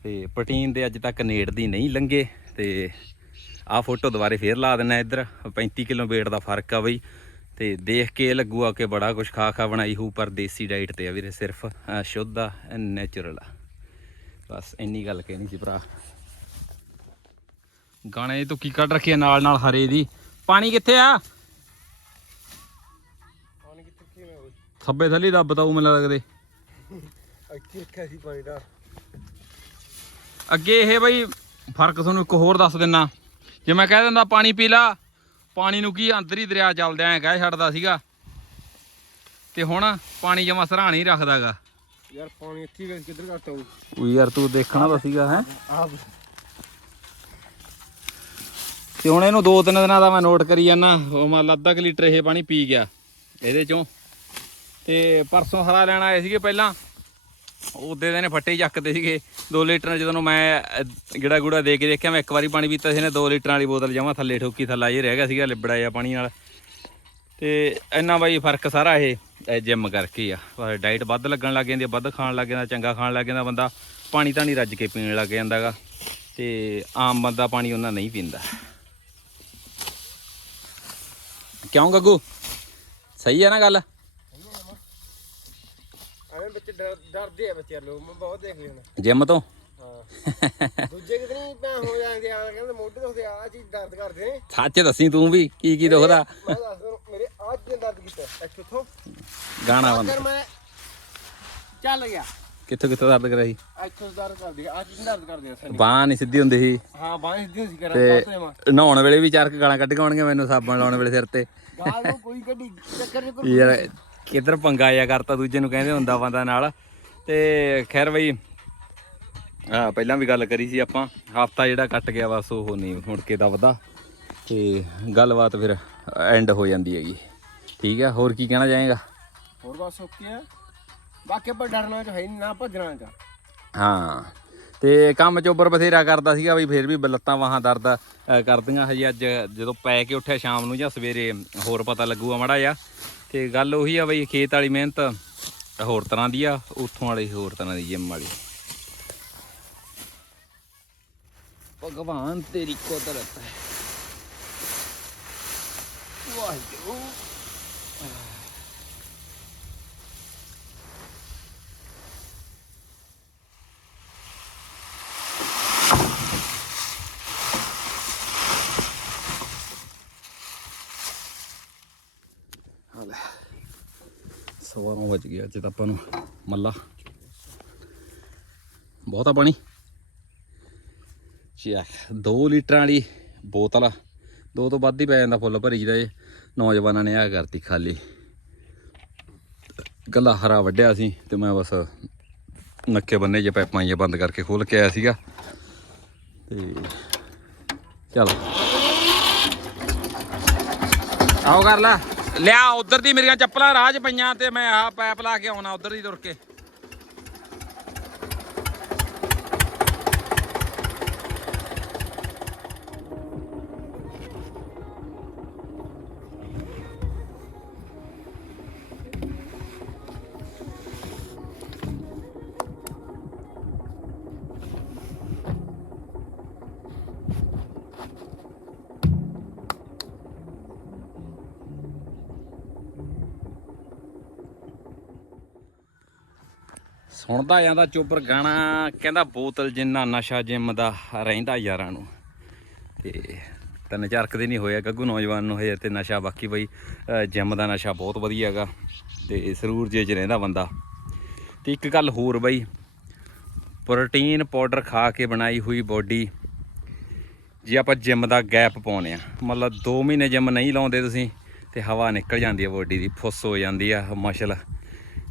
ਤੇ ਪ੍ਰੋਟੀਨ ਦੇ ਅੱਜ ਤੱਕ ਨੇੜ ਦੀ ਨਹੀਂ ਲੰਗੇ ਤੇ ਆਹ ਫੋਟੋ ਦੁਬਾਰੇ ਫੇਰ ਲਾ ਦਿੰਨਾ ਇੱਧਰ। 35 ਕਿਲੋ weight ਦਾ ਫ਼ਰਕ ਆ ਬਈ। ਤੇ ਦੇਖ ਕੇ ਲੱਗੂਗਾ ਕਿ ਬੜਾ ਕੁਝ ਖਾ ਖਾ ਬਣਾਈ ਹੋਊ ਪਰ ਦੇਸੀ ਡਾਈਟ ਤੇ ਆ ਵੀਰੇ ਸਿਰਫ ਸ਼ੁੱਧ ਆ ਨੇਚਰਲ ਆ। ਬਸ ਇੰਨੀ ਗੱਲ ਕਹਿਣੀ ਸੀ ਭਰਾ। ਗਾਣੇ ਤੋਂ ਕੀ ਕੱਢ ਰੱਖਿਆ ਨਾਲ ਨਾਲ ਹਰੇ ਦੀ? ਪਾਣੀ ਕਿੱਥੇ ਆ? ਪਾਣੀ ਕਿੱਥੇ ਕਿਵੇਂ ਹੋਈ ਥੱਬੇ ਥੱਲੇ ਦੱਬ ਤਾਉ ਮੈਨੂੰ ਲੱਗਦੇ। ਇੱਥੇ ਰੱਖਿਆ ਸੀ ਪਾਣੀ ਦਾ। ਅੱਗੇ ਇਹ ਬਈ ਫ਼ਰਕ ਤੁਹਾਨੂੰ ਇੱਕ ਹੋਰ ਦੱਸ ਦਿੰਨਾ। ਜੇ ਮੈਂ ਕਹਿ ਦਿੰਦਾ ਪਾਣੀ ਪੀ ਲਾ ਪਾਣੀ ਨੂੰ ਕੀ ਅੰਦਰ ਹੀ ਦਰਿਆ ਚੱਲਦਾ ਐ ਕਹਿ ਛੱਡਦਾ ਸੀਗਾ। ਤੇ ਹੁਣ ਪਾਣੀ ਜਮਾ ਸਰਾਣ ਹੀ ਰੱਖਦਾਗਾ। ਯਾਰ ਪਾਣੀ ਇੱਥੇ ਹੀ ਕਿੱਧਰ ਆਉ ਉਹ ਯਾਰ ਤੂੰ ਦੇਖਣਾ ਤਾਂ ਸੀਗਾ ਹੈ? ਆਹ ਤੇ ਹੁਣ ਇਹਨੂੰ ਦੋ ਤਿੰਨ ਦਿਨਾਂ ਦਾ ਮੈਂ ਨੋਟ ਕਰੀ ਜਾਂਦਾ ਉਹ ਮੰਨ ਲਾ ਅੱਧਾ ਕੁ ਲੀਟਰ ਇਹ ਪਾਣੀ ਪੀ ਗਿਆ ਇਹਦੇ ਚੋਂ। ਤੇ ਪਰਸੋਂ ਹਰਾ ਲੈਣ ਆਏ ਸੀਗੇ ਪਹਿਲਾਂ। ਉਹਦੇ ਦੇ ਨੇ ਫੱਟੇ ਹੀ ਚੱਕਦੇ ਸੀਗੇ। 2 ਲੀਟਰ ਜਦੋਂ ਮੈਂ ਗਿੜਾ ਗੁੜਾ ਦੇ ਕੇ ਦੇਖਿਆ, ਮੈਂ ਇੱਕ ਵਾਰੀ ਪਾਣੀ ਪੀਤਾ ਸੀ ਨੇ 2 ਲੀਟਰਾਂ ਵਾਲੀ ਬੋਤਲ ਜਮਾ ਥੱਲੇ ਠੋਕੀ, ਥੱਲਾ ਜੇ ਰਹਿ ਗਿਆ ਸੀਗਾ, ਲਿਬੜਾ ਜਿਹਾ ਪਾਣੀ ਨਾਲ। ਤੇ ਇੰਨਾ ਬਾਈ ਫ਼ਰਕ ਸਾਰਾ ਇਹ ਜਿਮ ਕਰਕੇ ਆ। ਪਰ ਡਾਈਟ ਵੱਧ ਲੱਗਣ ਲੱਗ ਜਾਂਦੀ ਆ, ਵੱਧ ਖਾਣ ਲੱਗ ਜਾਂਦਾ, ਚੰਗਾ ਖਾਣ ਲੱਗ ਜਾਂਦਾ ਬੰਦਾ, ਪਾਣੀ ਤਾਂ ਨਹੀਂ ਰੱਜ ਕੇ ਪੀਣ ਲੱਗ ਜਾਂਦਾਗਾ। ਤੇ ਆਮ ਬੰਦਾ ਪਾਣੀ ਉਹਨਾਂ ਨਹੀਂ ਪੀਂਦਾ। ਕਿਉਂ ਗੱਗੂ? ਸਹੀ ਹੈ ਨਾ ਗੱਲ? ਬੱਚੇ ਡਰ- ਡਰਦੇ ਆ ਬੱਚੇ ਲੋਕ ਮੈਂ ਬਹੁਤ ਦੇਖ ਲਿਆ ਨਾ। ਜਿਮ ਤੋਂ? ਹਾਂ। ਦੂਜੇ ਕਿਤੇ ਨਹੀਂ ਭੈਣ ਹੋ ਜਾਂਦੇ ਆ ਕਹਿੰਦੇ ਮੋਢੇ ਦੁਖਦੇ ਆ ਆਹ ਚੀਜ਼ ਦਰਦ ਕਰਦੇ ਨੇ। ਸੱਚ ਦੱਸੀ ਤੂੰ ਵੀ ਕੀ ਕੀ ਦੁਖਦਾ? ਮੈਂ ਦੱਸ ਦੂੰ ਮੇਰੇ ਆਹ ਚੀਜ਼ ਨੇ ਦਰਦ ਕੀਤਾ ਇੱਥੋਂ ਤੋਂ ਗਾਣਾ ਬੰਦ। ਅਗਰ ਮੈਂ ਚੱਲ ਗਿਆ। ਕਿੱਥੋਂ ਕਿੱਥੋਂ ਦਰਦ ਕਰਾਈ ਇੱਥੋਂ ਦਰਦ ਕਰਦੀ ਆ ਆਹ ਚੀਜ਼ ਦਰਦ ਕਰਦੀ ਆ ਸਨੀ। ਬਾਂਹ ਨਹੀਂ ਸਿੱਧੀ ਹੁੰਦੀ ਸੀ। ਹਾਂ ਬਾਂਹ ਸਿੱਧੀ ਸੀ ਕਰਾਂ ਤੇ ਦੱਸ ਦੇਵਾਂ? ਨਹਾਉਣ ਵੇਲੇ ਵੀ ਚਾਰ ਕੁ ਗਾਲਾਂ ਕੱਢ ਕੇ ਆਉਣਗੇ ਮੈਨੂੰ ਸਾਬਣ ਲਾਉਣ ਵੇਲੇ ਸਿਰ ਤੇ। ਗਾਲ ਨੂੰ ਕੋਈ ਗੱਡੀ ਚੱਕਰ ਨਹੀਂ ਕੋਈ ਯਾਰ ਕਿੱਧਰ ਪੰਗਾ ਆ ਕਰਤਾ ਦੂਜੇ ਨੂੰ ਕਹਿੰਦੇ ਹੁੰਦਾ ਬੰਦਾ ਨਾਲ। ਤੇ ਖੈਰ ਬਈ ਆ ਪਹਿਲਾਂ ਵੀ ਗੱਲ ਕਰੀ ਸੀ ਆਪਾਂ। ਹਫਤਾ ਜਿਹੜਾ ਕੱਟ ਗਿਆ ਬਸ ਉਹ ਨਹੀਂ ਮੁੜ ਕੇ ਦਬਦਾ ਤੇ ਗੱਲਬਾਤ ਫਿਰ ਐਂਡ ਹੋ ਜਾਂਦੀ ਹੈਗੀ। ਠੀਕ ਆ ਹੋਰ ਕੀ ਕਹਿਣਾ ਚਾਹੇਗਾ? ਹੋਰ ਬਸ ਓਕੇ ਆ। ਬਾਕੀ ਆਪਾਂ ਡਰਨਾ ਚ ਹੈ ਨਹੀਂ ਨਾ ਭੱਜਣਾ ਚ ਹਾਂ। ਤੇ ਕੰਮ ਚੋਬਰ ਬਥੇਰਾ ਕਰਦਾ ਸੀਗਾ ਬਈ ਫਿਰ ਵੀ ਲੱਤਾਂ ਵਾਹਾਂ ਦਰਦ ਕਰਦੀਆਂ ਹਜੇ ਅੱਜ ਜਦੋਂ ਪੈ ਕੇ ਉੱਠਿਆ ਸ਼ਾਮ ਨੂੰ ਜਾਂ ਸਵੇਰੇ ਹੋਰ ਪਤਾ ਲੱਗੂਗਾ ਮੜਾ ਜਾ ਤੇ ਗੱਲ ਉਹੀ ਆ ਬਈ, ਖੇਤ ਵਾਲੀ ਮਿਹਨਤ ਹੋਰ ਤਰ੍ਹਾਂ ਦੀ ਆ, ਉੱਥੋਂ ਵਾਲੀ ਹੋਰ ਤਰ੍ਹਾਂ ਦੀ ਜਿਮ ਵਾਲੀ। ਭਗਵਾਨ ਤੇਰੀ ਕੁਦਰਤ ਹੈ। ਵਾਹਿਗੁਰੂ। ਸਵਾ ਨੌ ਵਜ ਗਿਆ ਅੱਜ ਤਾਂ ਆਪਾਂ ਨੂੰ ਮੱਲਾ। ਬਹੁਤਾ ਪਾਣੀ। ਚੈੱਕ 2 ਲੀਟਰਾਂ ਵਾਲੀ ਬੋਤਲ ਦੋ ਤੋਂ ਵੱਧ ਹੀ ਪੈ ਜਾਂਦਾ ਫੁੱਲ ਭਰੀ ਦਾ ਇਹ। ਨੌਜਵਾਨਾਂ ਨੇ ਆ ਕਰਤੀ ਖਾਲੀ। ਗੱਲਾ ਹਰਾ ਵੱਢਿਆ ਸੀ ਤੇ ਮੈਂ ਬਸ ਨੱਕੇ ਬੰਨੇ ਜੇ ਪੈਪਾਂ ਜੇ ਬੰਦ ਕਰਕੇ ਖੋਲ ਕੇ ਆਇਆ ਸੀਗਾ। ਤੇ ਚਲ। ਆਓ ਕਰ ਲੈ। ਲਿਆ, ਉਧਰ ਦੀ ਮੇਰੀਆਂ ਚੱਪਲਾਂ ਰਾਹ 'ਚ ਪਈਆਂ ਤੇ ਮੈਂ ਆਹ ਪੈਪ ਲਾ ਕੇ ਆਉਣਾ, ਉਧਰ ਦੀ ਤੁਰ ਕੇ। ਸੁਣਦਾ ਜਾਂਦਾ ਚੋਬਰ ਗਾਣਾ, ਕਹਿੰਦਾ ਬੋਤਲ ਜਿੰਨਾ ਨਸ਼ਾ ਜਿੰਮ ਦਾ ਰਹਿੰਦਾ ਯਾਰਾਂ ਨੂੰ। ਤੇ ਤਿੰਨ ਚਾਰ ਕੁ ਦਿਨ ਹੋਇਆ ਗੱਗੂ ਨੌਜਵਾਨ ਨੂੰ ਹਜੇ ਤੇ ਨਸ਼ਾ, ਬਾਕੀ ਬਈ ਜਿੰਮ ਦਾ ਨਸ਼ਾ ਬਹੁਤ ਵਧੀਆ ਹੈਗਾ ਤੇ ਸਰੂਰ ਜੇ ਚ ਰਹਿੰਦਾ ਬੰਦਾ। ਤੇ ਇੱਕ ਗੱਲ ਹੋਰ ਬਈ, ਪ੍ਰੋਟੀਨ ਪਾਊਡਰ ਖਾ ਕੇ ਬਣਾਈ ਹੋਈ ਬੋਡੀ, ਜੇ ਆਪਾਂ ਜਿੰਮ ਦਾ ਗੈਪ ਪਾਉਨੇ ਆ ਮਤਲਬ 2 ਮਹੀਨੇ ਜਿੰਮ ਨਹੀਂ ਲਾਉਂਦੇ ਤੁਸੀਂ, ਤੇ ਹਵਾ ਨਿਕਲ ਜਾਂਦੀ ਹੈ ਬੋਡੀ ਦੀ, ਫੁੱਸ ਹੋ ਜਾਂਦੀ ਆ, ਮਸ਼ਲ।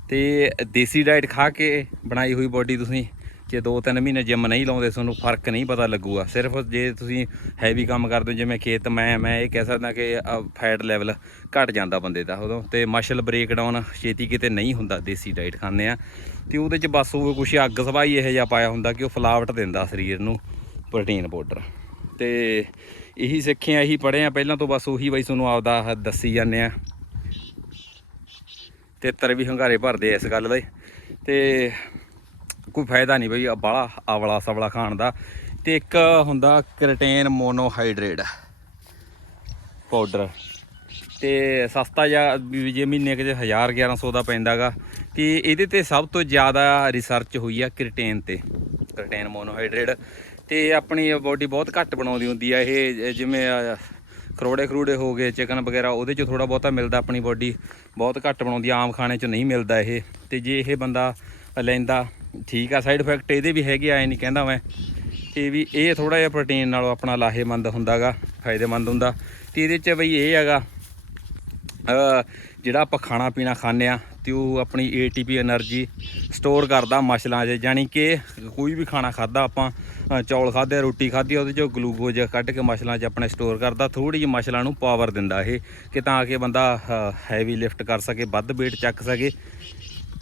ਤੇ ਦੇਸੀ ਡਾਈਟ ਖਾ ਕੇ ਬਣਾਈ ਹੋਈ ਬੋਡੀ ਤੁਸੀਂ, ਜੇ 2-3 ਮਹੀਨੇ ਜਿੰਮ ਨਹੀਂ ਲਾਉਂਦੇ, ਤੁਹਾਨੂੰ ਫ਼ਰਕ ਨਹੀਂ ਪਤਾ ਲੱਗੂਗਾ। ਸਿਰਫ ਜੇ ਤੁਸੀਂ ਹੈਵੀ ਕੰਮ ਕਰਦੇ ਹੋ, ਜਿਵੇਂ ਖੇਤ, ਮੈਂ ਮੈਂ ਇਹ ਕਹਿ ਸਕਦਾ ਕਿ ਫੈਟ ਲੈਵਲ ਘਟ ਜਾਂਦਾ ਬੰਦੇ ਦਾ ਉਦੋਂ, ਤੇ ਮਸ਼ਲ ਬ੍ਰੇਕਡਾਊਨ ਛੇਤੀ ਕਿਤੇ ਨਹੀਂ ਹੁੰਦਾ ਦੇਸੀ ਡਾਈਟ ਖਾਂਦੇ ਆ। ਤੇ ਉਹਦੇ ਚ ਬਸ ਉਹ ਕੁਛ ਅੱਗ ਸਵਾਈ ਇਹੋ ਜਿਹਾ ਪਾਇਆ ਹੁੰਦਾ ਕਿ ਉਹ ਫਲਾਵਟ ਦਿੰਦਾ ਸਰੀਰ ਨੂੰ ਪ੍ਰੋਟੀਨ ਪਾਊਡਰ ਤੇ ਇਹੀ ਸਿੱਖਿਆ ਇਹੀ ਪੜ੍ਹੇ ਆ, ਪਹਿਲਾਂ ਤੋਂ ਬਸ ਉਹੀ ਬਾਈ ਤੁਹਾਨੂੰ ਆਪਦਾ ਦੱਸੀ ਜਾਂਦੇ ਆ। ਤਿੱਤਰ ਵੀ ਹੰਗਾਰੇ ਭਰਦੇ ਇਸ ਗੱਲ ਦੇ। ਤੇ ਕੋਈ ਫਾਇਦਾ ਨਹੀਂ ਬਈ ਬਾਲਾ ਆਵਲਾ ਸਵਲਾ ਖਾਣ ਦਾ। ਤੇ ਇੱਕ ਹੁੰਦਾ ਕ੍ਰਟੇਨ ਮੋਨੋਹਾਈਡਰੇਟ ਪਾਊਡਰ। ਤੇ ਸਸਤਾ ਜਾਂ ਜੇ ਮਹੀਨੇ ਕਿ 1000 1100 ਦਾ ਪੈਂਦਾਗਾ ਤੇ ਇਹਦੇ ਤੇ ਸਭ ਤੋਂ ਜ਼ਿਆਦਾ ਰਿਸਰਚ ਹੋਈ ਆ ਕ੍ਰਿਟੇਨ ਤੇ, ਕ੍ਰਿਟੇਨ ਮੋਨੋਹਾਈਡਰੇਟ। ਤੇ ਆਪਣੀ ਬੋਡੀ ਬਹੁਤ ਘੱਟ ਬਣਾਉਂਦੀ ਹੁੰਦੀ ਆ ਇਹ, ਜਿਵੇਂ ਕਰੋੜੇ ਖਰੋੜੇ ਖਰੂੜੇ ਹੋ ਗਏ ਚਿਕਨ ਵਗੈਰਾ, ਉਹਦੇ ਚ ਥੋੜਾ ਬਹੁਤਾ ਮਿਲਦਾ ਆਪਣੀ ਬੋਡੀ ਬਹੁਤ ਘੱਟ ਬਣਾਉਂਦੀ ਆਮ ਖਾਣੇ ਚ ਨਹੀਂ ਮਿਲਦਾ ਇਹ। ਤੇ ਜੇ ਇਹ ਬੰਦਾ ਲੈਂਦਾ, ਠੀਕ ਆ ਸਾਈਡ ਇਫੈਕਟ ਇਹਦੇ ਵੀ ਹੈਗੇ ਆਏ ਨਹੀਂ ਕਹਿੰਦਾ ਮੈਂ। ਤੇ ਵੀ ਇਹ ਥੋੜਾ ਜਿਹਾ ਪ੍ਰੋਟੀਨ ਨਾਲੋਂ ਆਪਣਾ ਲਾਹੇਮੰਦ ਹੁੰਦਾਗਾ, ਫਾਇਦੇਮੰਦ ਹੁੰਦਾ। ਤੇ ਇਹਦੇ ਚ ਬਈ ਇਹ ਹੈਗਾ ਜਿਹੜਾ ਆਪਾਂ ਖਾਣਾ ਪੀਣਾ ਖਾਂਦੇ ਆ ਤੇ ਉਹ ਆਪਣੀ ATP એનર્ਜੀ ਸਟੋਰ ਕਰਦਾ ਮਸਲਾਂ 'ਚ ਜਾਨੀ ਕਿ ਕੋਈ ਵੀ ਖਾਣਾ ਖਾਦਾ ਆਪਾਂ ਚੌਲ ਖਾਦੇ ਰੋਟੀ ਖਾਦੀ ਉਹਦੇ ਚੋਂ ਗਲੂਕੋਜ਼ ਕੱਢ ਕੇ ਮਸਲਾਂ 'ਚ ਆਪਣੇ ਸਟੋਰ ਕਰਦਾ ਥੋੜੀ ਜਿਹੀ ਮਸਲਾਂ ਨੂੰ ਪਾਵਰ ਦਿੰਦਾ ਇਹ, ਕਿ ਤਾਂ ਕਿ ਬੰਦਾ ਹੈਵੀ ਲਿਫਟ ਕਰ ਸਕੇ, ਵੱਧ ਵੇਟ ਚੱਕ ਸਕੇ।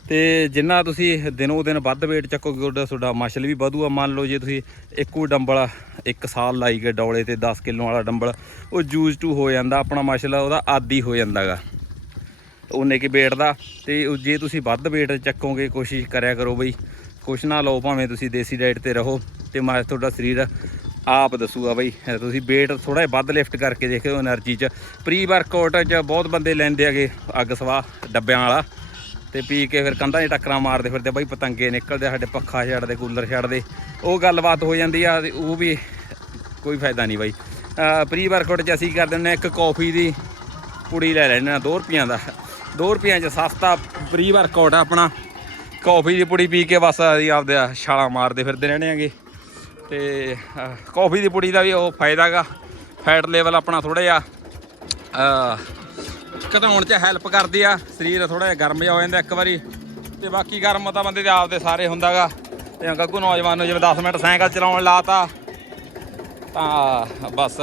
ਤੇ ਜਿੰਨਾ ਤੁਸੀਂ ਦਿਨੋ ਦਿਨ ਵੱਧ weight ਚੱਕੋਗੇ ਉਹ ਤੁਹਾਡਾ ਮਸਲ ਵੀ ਵਧੂਗਾ। ਮੰਨ ਲਓ ਜੇ ਤੁਸੀਂ ਇੱਕੋ ਡੰਬਲ, ਇੱਕ ਸਾਲ ਲਾਈ ਗਏ ਡੌਲੇ ਤੇ 10 ਕਿਲੋ ਵਾਲਾ ਡੰਬਲ, ਉਹ ਯੂਜ਼ ਟੂ ਹੋ ਜਾਂਦਾ, ਆਪਣਾ ਮਸਲ ਉਹਦਾ ਆਦੀ ਹੋ ਜਾਂਦਾਗਾ। ਉਹਨੇ ਕਿ ਵੇਟ ਦਾ ਤੇ ਜੇ ਤੁਸੀਂ ਵੱਧ ਵੇਟ ਚੱਕੋਗੇ, ਕੋਸ਼ਿਸ਼ ਕਰਿਆ ਕਰੋ ਬਈ। ਕੁਛ ਨਾ ਲਓ, ਭਾਵੇਂ ਤੁਸੀਂ ਦੇਸੀ ਡਾਈਟ ਤੇ ਰਹੋ ਤੇ ਮਾਰ ਤੁਹਾਡਾ ਸਰੀਰ ਆਪ ਦੱਸੂਗਾ ਬਈ। ਤੁਸੀਂ ਵੇਟ ਥੋੜਾ ਜਿਹਾ ਵੱਧ ਲਿਫਟ ਕਰਕੇ ਦੇਖਿਓ એનર્ਜੀ ਚ। ਪ੍ਰੀ ਵਰਕਆਊਟ ਚ ਬਹੁਤ ਬੰਦੇ ਲੈਂਦੇ ਆਗੇ ਅੱਗ ਸਵਾ ਡੱਬਿਆਂ ਵਾਲਾ ਤੇ ਪੀ ਕੇ ਫਿਰ ਕੰਧਾਂ 'ਚ ਟੱਕਰਾਂ ਮਾਰਦੇ ਫਿਰਦੇ ਬਾਈ, ਪਤੰਗੇ ਨਿਕਲਦੇ ਸਾਡੇ ਪੱਖਾ ਛੱਡਦੇ, ਕੂਲਰ ਛੱਡਦੇ। ਉਹ ਗੱਲਬਾਤ ਹੋ ਜਾਂਦੀ ਆ ਉਹ ਵੀ ਕੋਈ ਫਾਇਦਾ ਨਹੀਂ ਬਾਈ। ਪ੍ਰੀ ਵਰਕਆਊਟ ਚ ਅਸੀਂ ਕਰਦੇ ਦਿੰਦੇ ਆ ਇੱਕ ਕਾਫੀ ਦੀ ਪੁੜੀ ਲੈ ਲੈਣਾ 2 ਰੁਪਈਆਂ ਦਾ। 2 ਰੁਪਈਆਂ 'ਚ ਸਸਤਾ ਪ੍ਰੀ ਵਰਕਆਊਟ ਆ ਆਪਣਾ। ਕੌਫੀ ਦੀ ਪੁੜੀ ਪੀ ਕੇ ਬਸ ਅਸੀਂ ਆਪਦੇ ਛਾਲਾਂ ਮਾਰਦੇ ਫਿਰਦੇ ਰਹਿਣੇ ਆਂਗੇ ਤੇ ਅਹ, ਕੌਫੀ ਦੀ ਪੁੜੀ ਦਾ ਵੀ ਉਹ ਫਾਇਦਾਗਾ ਫੈਟ ਲੈਵਲ ਆਪਣਾ ਥੋੜਾ ਜਿਹਾ ਘਟਾਉਣ 'ਚ ਹੈਲਪ ਕਰਦੀ ਆ। ਸਰੀਰ ਥੋੜਾ ਜਿਹਾ ਗਰਮ ਜਿਹਾ ਹੋ ਜਾਂਦਾ ਇੱਕ ਵਾਰੀ। ਤੇ ਬਾਕੀ ਗਰਮ ਤਾਂ ਬੰਦੇ ਦੇ ਆਪਦੇ ਸਾਰੇ ਹੁੰਦਾਗਾ ਤੇ ਗੱਗੂ ਨੌਜਵਾਨ ਨੂੰ ਜਿਵੇਂ 10 ਮਿੰਟ ਸਾਈਕਲ ਚਲਾਉਣ ਲਾਤਾ ਤਾਂ ਬਸ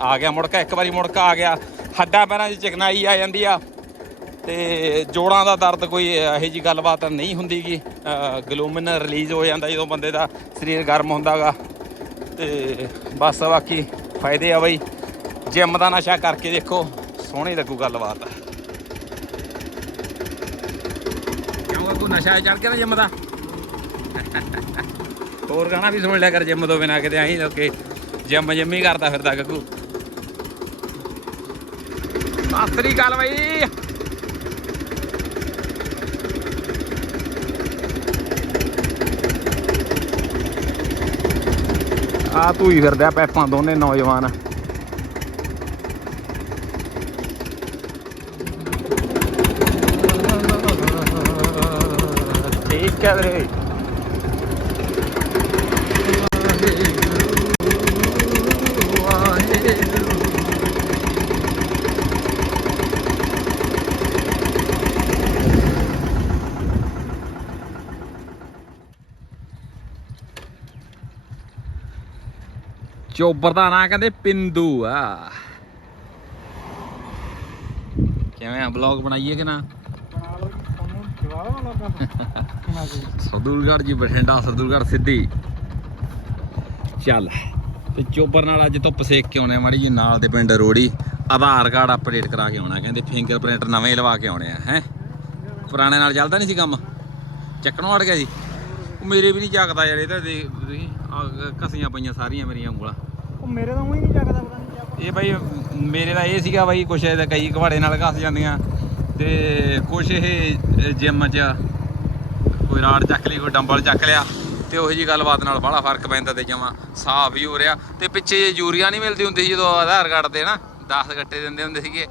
ਆ ਗਿਆ ਮੁੜਕਾ ਇੱਕ ਵਾਰੀ ਮੁੜਕਾ ਆ ਗਿਆ। ਹੱਡਾਂ ਪੈਰਾਂ 'ਚ ਚਿਕਨਾਈ ਆ ਜਾਂਦੀ ਆ। ਤੇ ਜੋੜਾਂ ਦਾ ਦਰਦ ਕੋਈ ਇਹੋ ਜੀ ਗੱਲਬਾਤ ਨਹੀਂ ਹੁੰਦੀਗੀ। ਗਲੂਮਿਨ ਰਿਲੀਜ਼ ਹੋ ਜਾਂਦਾ ਜਦੋਂ ਬੰਦੇ ਦਾ ਸਰੀਰ ਗਰਮ ਹੁੰਦਾਗਾ। ਤੇ ਬਸ ਬਾਕੀ ਫਾਇਦੇ ਆ ਬਈ। ਜਿਮ ਦਾ ਨਸ਼ਾ ਕਰਕੇ ਦੇਖੋ, ਸੋਹਣੀ ਲੱਗੂ ਗੱਲਬਾਤ। ਕਿਉਂ ਕੋ ਨਸ਼ਾ ਚੜ ਗਿਆ ਨਾ ਜਿਮ ਦਾ? ਹੋਰ ਗਾਣਾ ਵੀ ਸੁਣ ਲਿਆ ਕਰ ਜਿਮ ਤੋਂ ਬਿਨਾ, ਕਿਤੇ ਆਹੀਂ ਲੋਕੇ ਜਿਮ ਜਿਮ ਹੀ ਕਰਦਾ ਫਿਰਦਾ ਗੱਗੂ। ਸਤਿ ਸ੍ਰੀ ਅਕਾਲ ਬਈ। ਆ ਤੂੰ ਹੀ ਆ ਪੈਪਾਂ ਦੋਨੇ ਨੌਜਵਾਨ। ਠੀਕ ਹੈ ਵੀਰੇ। ਚੋਬਰ ਦਾ ਨਾਂ ਕਹਿੰਦੇ ਪਿੰਦੂ ਆ। ਕਿਵੇਂ ਆ ਬਲੌਗ ਬਣਾਈਏ ਕਿ ਨਾ? ਸਰਦੂਲਗੜ੍ਹ ਜੀ, ਬਠਿੰਡਾ ਸਰਦੂਲਗੜ੍ਹ ਸਿੱਧੀ। ਚੱਲ, ਤੇ ਚੋਬਰ ਨਾਲ ਅੱਜ ਧੁੱਪ ਸੇਕ ਕੇ ਆਉਣੇ ਆ ਮਾੜੀ ਜੀ ਨਾਲ ਦੇ ਪਿੰਡ ਰੋੜੀ। ਆਧਾਰ ਕਾਰਡ ਅਪਡੇਟ ਕਰਾ ਕੇ ਆਉਣਾ ਕਹਿੰਦੇ ਫਿੰਗਰ ਪ੍ਰਿੰਟ ਨਵੇਂ ਲਵਾ ਕੇ ਆਉਣੇ ਆ, ਹੈ? ਪੁਰਾਣੇ ਨਾਲ ਚੱਲਦਾ ਨਹੀਂ ਸੀ ਕੰਮ? ਚੱਕਣੋਂ ਅੜ ਗਿਆ ਜੀ। ਮੇਰੇ ਵੀ ਨਹੀਂ ਚੱਕਦਾ ਯਾਰ, ਇਹ ਤਾਂ ਤੁਸੀਂ ਆਹ ਘਸੀਆਂ ਪਈਆਂ ਸਾਰੀਆਂ ਮੇਰੀਆਂ ਉਂਗਲਾਂ। ਮੇਰੇ ਤਾਂ ਉਹੀ ਨਹੀਂ ਚੱਕਦਾ ਪਤਾ ਨਹੀਂ ਕਿਆ ਇਹ ਬਾਈ, ਮੇਰੇ ਦਾ ਇਹ ਸੀਗਾ ਬਾਈ, ਕੁਛ ਇਹਦਾ ਕਈ ਘਵਾੜੇ ਨਾਲ ਘਸ ਜਾਂਦੀਆਂ। ਤੇ ਕੁਛ ਇਹ ਜਿਮ 'ਚ ਕੋਈ ਰਾੜ ਚੱਕ ਲਈ, ਕੋਈ ਡੰਬਲ ਚੱਕ ਲਿਆ। ਤੇ ਉਹੀ ਜੀ ਗੱਲਬਾਤ ਨਾਲ ਬੜਾ ਫ਼ਰਕ ਪੈਂਦਾ ਤੇ ਜਮਾ ਸਾਫ਼ ਹੀ ਹੋ ਰਿਹਾ। ਤੇ ਪਿੱਛੇ ਜੇ ਯੂਰੀਆ ਨਹੀਂ ਮਿਲਦੀ ਹੁੰਦੀ ਸੀ ਜਦੋਂ ਆਧਾਰ ਕਾਰਡ ਤੇ ਨਾ 10 ਗੱਟੇ ਦਿੰਦੇ ਹੁੰਦੇ ਸੀਗੇ।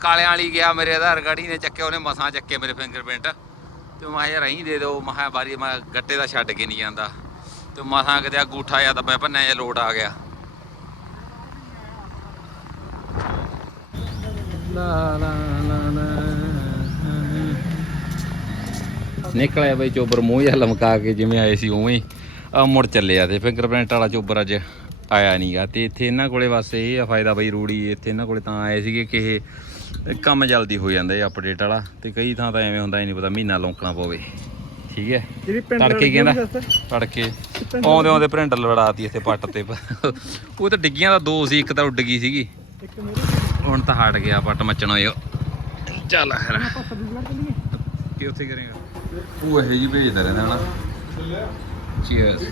ਕਾਲਿਆਂ ਵਾਲੀ ਗਿਆ ਮੇਰੇ ਆਧਾਰ ਕਾਰਡ ਹੀ ਨੇ ਚੱਕਿਆ, ਉਹਨੇ ਮਸਾਂ ਚੱਕੇ ਮੇਰੇ ਫਿੰਗਰਪ੍ਰਿੰਟ ਤੇ ਮੈਂ ਯਾਰ ਅਹੀਂ ਦੇ ਦਿਓ। ਮੈਂ ਕਿਹਾ, ਬਾਰੀ ਮੈਂ ਗੱਟੇ ਦਾ ਛੱਡ ਕੇ ਨਹੀਂ ਜਾਂਦਾ। ਤੇ ਮਸਾਂ ਕਿਤੇ ਅੰਗੂਠਾ ਜਾਂ ਤਾਂ ਮੈਂ ਭੰਨਿਆ ਜਾਂ ਲੋਟ ਆ ਗਿਆ। ਨਿਕਲਿਆ ਬਈ ਚੋਬਰ ਮੂੰਹ ਜਿਹਾ ਲਮਕਾ ਕੇ ਜਿਵੇਂ ਆਏ ਸੀ ਉਵੇਂ ਹੀ। ਆ ਮੁੜ ਚੱਲਿਆ ਤੇ ਫਿੰਗਰਪ੍ਰਿੰਟ ਵਾਲਾ ਚੋਬਰ ਅੱਜ ਆਇਆ ਨਹੀਂਗਾ ਤੇ ਇੱਥੇ ਇਹਨਾਂ ਕੋਲੇ ਬਸ ਇਹ ਆ ਫਾਇਦਾ ਬਈ ਰੂੜੀ ਇੱਥੇ ਇਹਨਾਂ ਕੋਲੇ ਤਾਂ ਆਏ ਸੀਗੇ ਕਿ ਇਹ ਕੰਮ ਜਲਦੀ ਹੋ ਜਾਂਦਾ ਇਹ ਅਪਡੇਟ ਵਾਲਾ। ਤੇ ਕਈ ਥਾਂ ਤਾਂ ਐਵੇਂ ਹੁੰਦਾ ਹੀ ਨਹੀਂ ਪਤਾ ਮਹੀਨਾ ਲੌਂਕਣਾ ਪਵੇ। ਠੀਕ ਹੈ? ਤੜਕੇ ਕਹਿੰਦਾ ਤੜਕੇ। ਆਉਂਦੇ ਆਉਂਦੇ ਪ੍ਰਿੰਟ ਲੜਾਤੀ ਇੱਥੇ ਪੱਟ ਤੇ। ਉਹ ਤਾਂ ਡਿੱਗੀਆਂ ਦਾ ਦੋ ਸੀ ਇੱਕ ਤਾਂ ਉੱਡ ਗਈ ਸੀਗੀ। ਹੁਣ ਤਾਂ ਹਟ ਗਿਆ ਪੱਟ ਮੱਚਣੋਂ ਇਹ ਚੱਲ ਫਿਰ। ਕੀ ਉੱਥੇ ਕਰੇਗਾ? ਉਹ ਇਹ ਜੀ ਭੇਜਦਾ ਰਹਿੰਦਾ ਹਨਾ। ਚੀਅਰਸ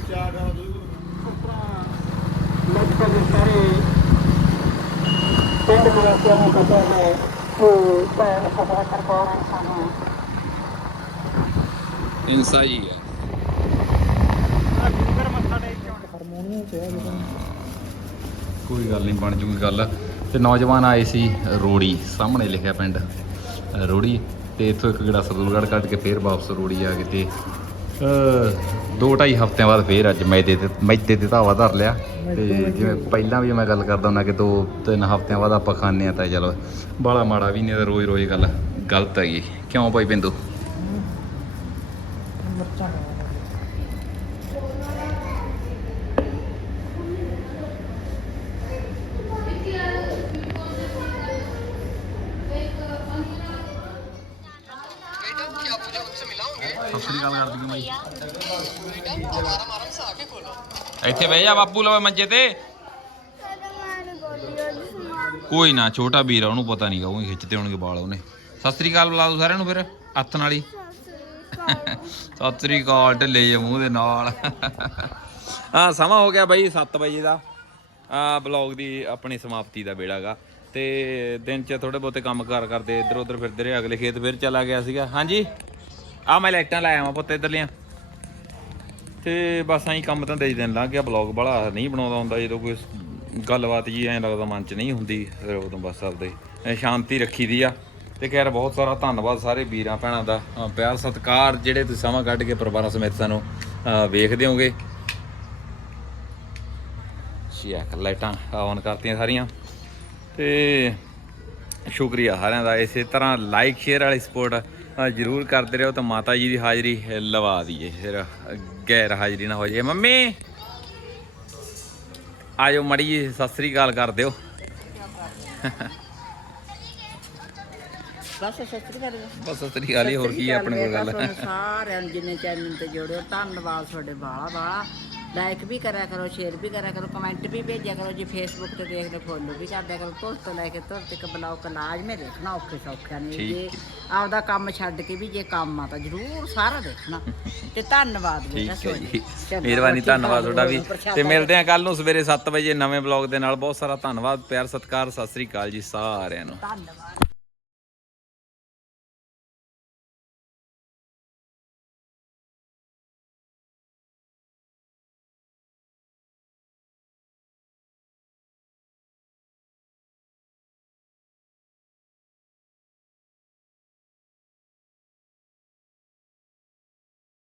ਇਨਸਾ ਹੀ। ਹੈ ਕੋਈ ਗੱਲ ਨਹੀਂ ਬਣ ਜੂਗੀ ਗੱਲ। ਤੇ ਨੌਜਵਾਨ ਆਏ ਸੀ ਰੋੜੀ ਸਾਹਮਣੇ ਲਿਖਿਆ ਪਿੰਡ ਅ, ਰੋੜੀ। ਤੇ ਇੱਥੋਂ ਇੱਕ ਗੜਾ ਸਰਦੂਲਗੜ੍ਹ ਕੱਢ ਕੇ ਫੇਰ ਵਾਪਸ ਰੋੜੀ ਆ ਗਏ ਤੇ ਦੋ ਢਾਈ ਹਫ਼ਤਿਆਂ ਬਾਅਦ ਫੇਰ ਅੱਜ ਮੈਦੇ ਤੇ ਮੈਦੇ ਤੇ ਧਾਵਾ ਧਰ ਲਿਆ। ਤੇ ਜਿਵੇਂ ਪਹਿਲਾਂ ਵੀ ਮੈਂ ਗੱਲ ਕਰਦਾ ਹੁੰਦਾ ਕਿ ਦੋ ਤਿੰਨ ਹਫ਼ਤਿਆਂ ਬਾਅਦ ਆਪਾਂ ਖਾਂਦੇ ਆ ਤਾਂ ਚਲੋ ਬਾਲਾ ਮਾੜਾ ਵੀ ਨਹੀਂ ਤਾਂ ਰੋਜ਼ ਰੋਜ਼ ਗੱਲ ਗਲਤ ਹੈਗੀ ਕਿਉਂ ਭਾਈ ਬਿੰਦੂ? ਜਾ ਬਾਪੂ ਲਵੇ ਮੰਜੇ ਤੇ। ਕੋਈ ਨਾ, ਛੋਟਾ ਵੀਰ ਆ, ਉਹਨੂੰ ਪਤਾ ਨਹੀਂਗਾ ਉਹ ਖਿੱਚਦੇ ਹੋਣਗੇ ਵਾਲ ਉਹਨੇ। ਸਤਿ ਸ੍ਰੀ ਅਕਾਲ ਬੁਲਾ ਦੋ ਸਾਰਿਆਂ ਨੂੰ ਫਿਰ, ਹੱਥ ਨਾਲ ਹੀ। ਸਤਿ ਸ੍ਰੀ ਅਕਾਲ, ਢਿੱਲੇ ਜੇ ਮੂੰਹ ਦੇ ਨਾਲ। ਹਾਂ, ਸਮਾਂ ਹੋ ਗਿਆ ਬਾਈ 7 ਵਜੇ ਦਾ। ਆ ਬਲੌਗ ਦੀ ਆਪਣੀ ਸਮਾਪਤੀ ਦਾ ਵੇੜਾਗਾ ਤੇ ਦਿਨ ਚ ਥੋੜੇ ਬਹੁਤੇ ਕੰਮ ਕਾਰ ਕਰਦੇ ਇੱਧਰ ਉੱਧਰ ਫਿਰਦੇ ਰਹੇ, ਅਗਲੇ ਖੇਤ ਫਿਰ ਚਲਾ ਗਿਆ ਸੀਗਾ। ਹਾਂਜੀ? ਆ ਮੈਂ ਲਾਈਟਾਂ ਲਾਇਆ ਵਾਂ ਪੁੱਤ, ਇੱਧਰਲੀਆਂ। ਤੇ ਬਸ ਐਂ ਕੰਮ ਤਾਂ ਦੇ ਦਿਨ ਲੰਘ ਗਿਆ ਬਲੌਗ ਬੜਾ ਨਹੀਂ ਬਣਾਉਂਦਾ ਹੁੰਦਾ ਜਦੋਂ ਕੋਈ ਗੱਲਬਾਤ ਜੀ ਐਂ ਲੱਗਦਾ ਮਨ 'ਚ ਨਹੀਂ ਹੁੰਦੀ ਫਿਰ ਉਦੋਂ ਬਸ ਆਪਦੇ ਐਂ ਸ਼ਾਂਤੀ ਰੱਖੀ ਦੀ ਆ। ਤੇ ਖੈਰ ਬਹੁਤ ਸਾਰਾ ਧੰਨਵਾਦ ਸਾਰੇ ਵੀਰਾਂ ਭੈਣਾਂ ਦਾ। ਪਿਆਰ ਸਤਿਕਾਰ ਜਿਹੜੇ ਤੁਸੀਂ ਸਮਾਂ ਕੱਢ ਕੇ ਪਰਿਵਾਰਾਂ ਸਮੇਤ ਸਾਨੂੰ ਅ, ਵੇਖਦੇ ਹੋਗੇ ਚੈੱਕ ਲਾਈਟਾਂ ਆਨ ਕਰਤੀਆਂ ਸਾਰੀਆਂ। ਤੇ ਸ਼ੁਕਰੀਆ ਸਾਰਿਆਂ ਦਾ। ਇਸੇ ਤਰ੍ਹਾਂ ਲਾਈਕ ਸ਼ੇਅਰ ਵਾਲੀ ਸਪੋਰਟ ਜਰੂਰ ਕਰਦੇ ਰਹੋ ਤਾਂ ਮਾਤਾ ਜੀ ਦੀ ਹਾਜ਼ਰੀ ਲਵਾ ਦਈਏ। ਫਿਰ ਗੈਰ ਹਾਜ਼ਰੀ ਨਾ ਹੋ ਜਾਏ। ਮੰਮੀ ਆਜੋ ਮੜੀ ਜੀ ਸਤਿ ਸ੍ਰੀ ਅਕਾਲ ਕਰ ਦਿਓ। ਬਸ ਬਸ ਸਤਿ ਸ੍ਰੀ ਅਕਾਲ ਹੀ ਹੋਰ ਕੀ ਆ ਆਪਣੇ ਕੋਲ ਗੱਲ? ਸਾਰਿਆਂ ਨੂੰ ਜਿੰਨੇ ਚੈਨਲ ਤੇ ਜੋੜਿਓ ਧੰਨਵਾਦ ਤੁਹਾਡੇ ਬਾਲਾ ਬਾਲਾ ਲਾਈਕ ਵੀ ਕਰਿਆ ਕਰੋ ਸ਼ੇਅਰ ਵੀ ਕਰਿਆ ਕਰੋ ਕਮੈਂਟ ਵੀ ਭੇਜਿਆ ਕਰੋ ਜੇ ਫੇਸਬੁੱਕ ਤੇ ਦੇਖਦੇ ਫੋਲੋ ਵੀ ਕਰਦਿਆ ਕਰੋ ਤੁਰ ਤੋਂ ਲੈ ਕੇ ਤੁਰ ਤੱਕ ਬਲੌਗ ਲਾਜ਼ਮੀ ਦੇਖਣਾ ਔਖੇ ਸੌਖਿਆਂ ਨੇ। ਜੇ ਆਪਦਾ ਕੰਮ ਛੱਡ ਕੇ ਵੀ ਜੇ ਕੰਮ ਆ ਤਾਂ ਜ਼ਰੂਰ ਸਾਰਾ ਦੇਖਣਾ। ਤੇ ਧੰਨਵਾਦ ਬੇਟਾ ਮਿਹਰਬਾਨੀ ਧੰਨਵਾਦ ਤੁਹਾਡਾ ਵੀ। ਤੇ ਮਿਲਦੇ ਆ ਕੱਲ ਨੂੰ ਸਵੇਰੇ 7 ਵਜੇ ਨਵੇਂ ਬਲੌਗ ਦੇ ਨਾਲ। ਬਹੁਤ ਸਾਰਾ ਧੰਨਵਾਦ ਪਿਆਰ ਸਤਿਕਾਰ ਸਤਿ ਸ੍ਰੀ ਅਕਾਲ ਜੀ ਸਾਰਿਆਂ ਨੂੰ। ਧੰਨਵਾਦ।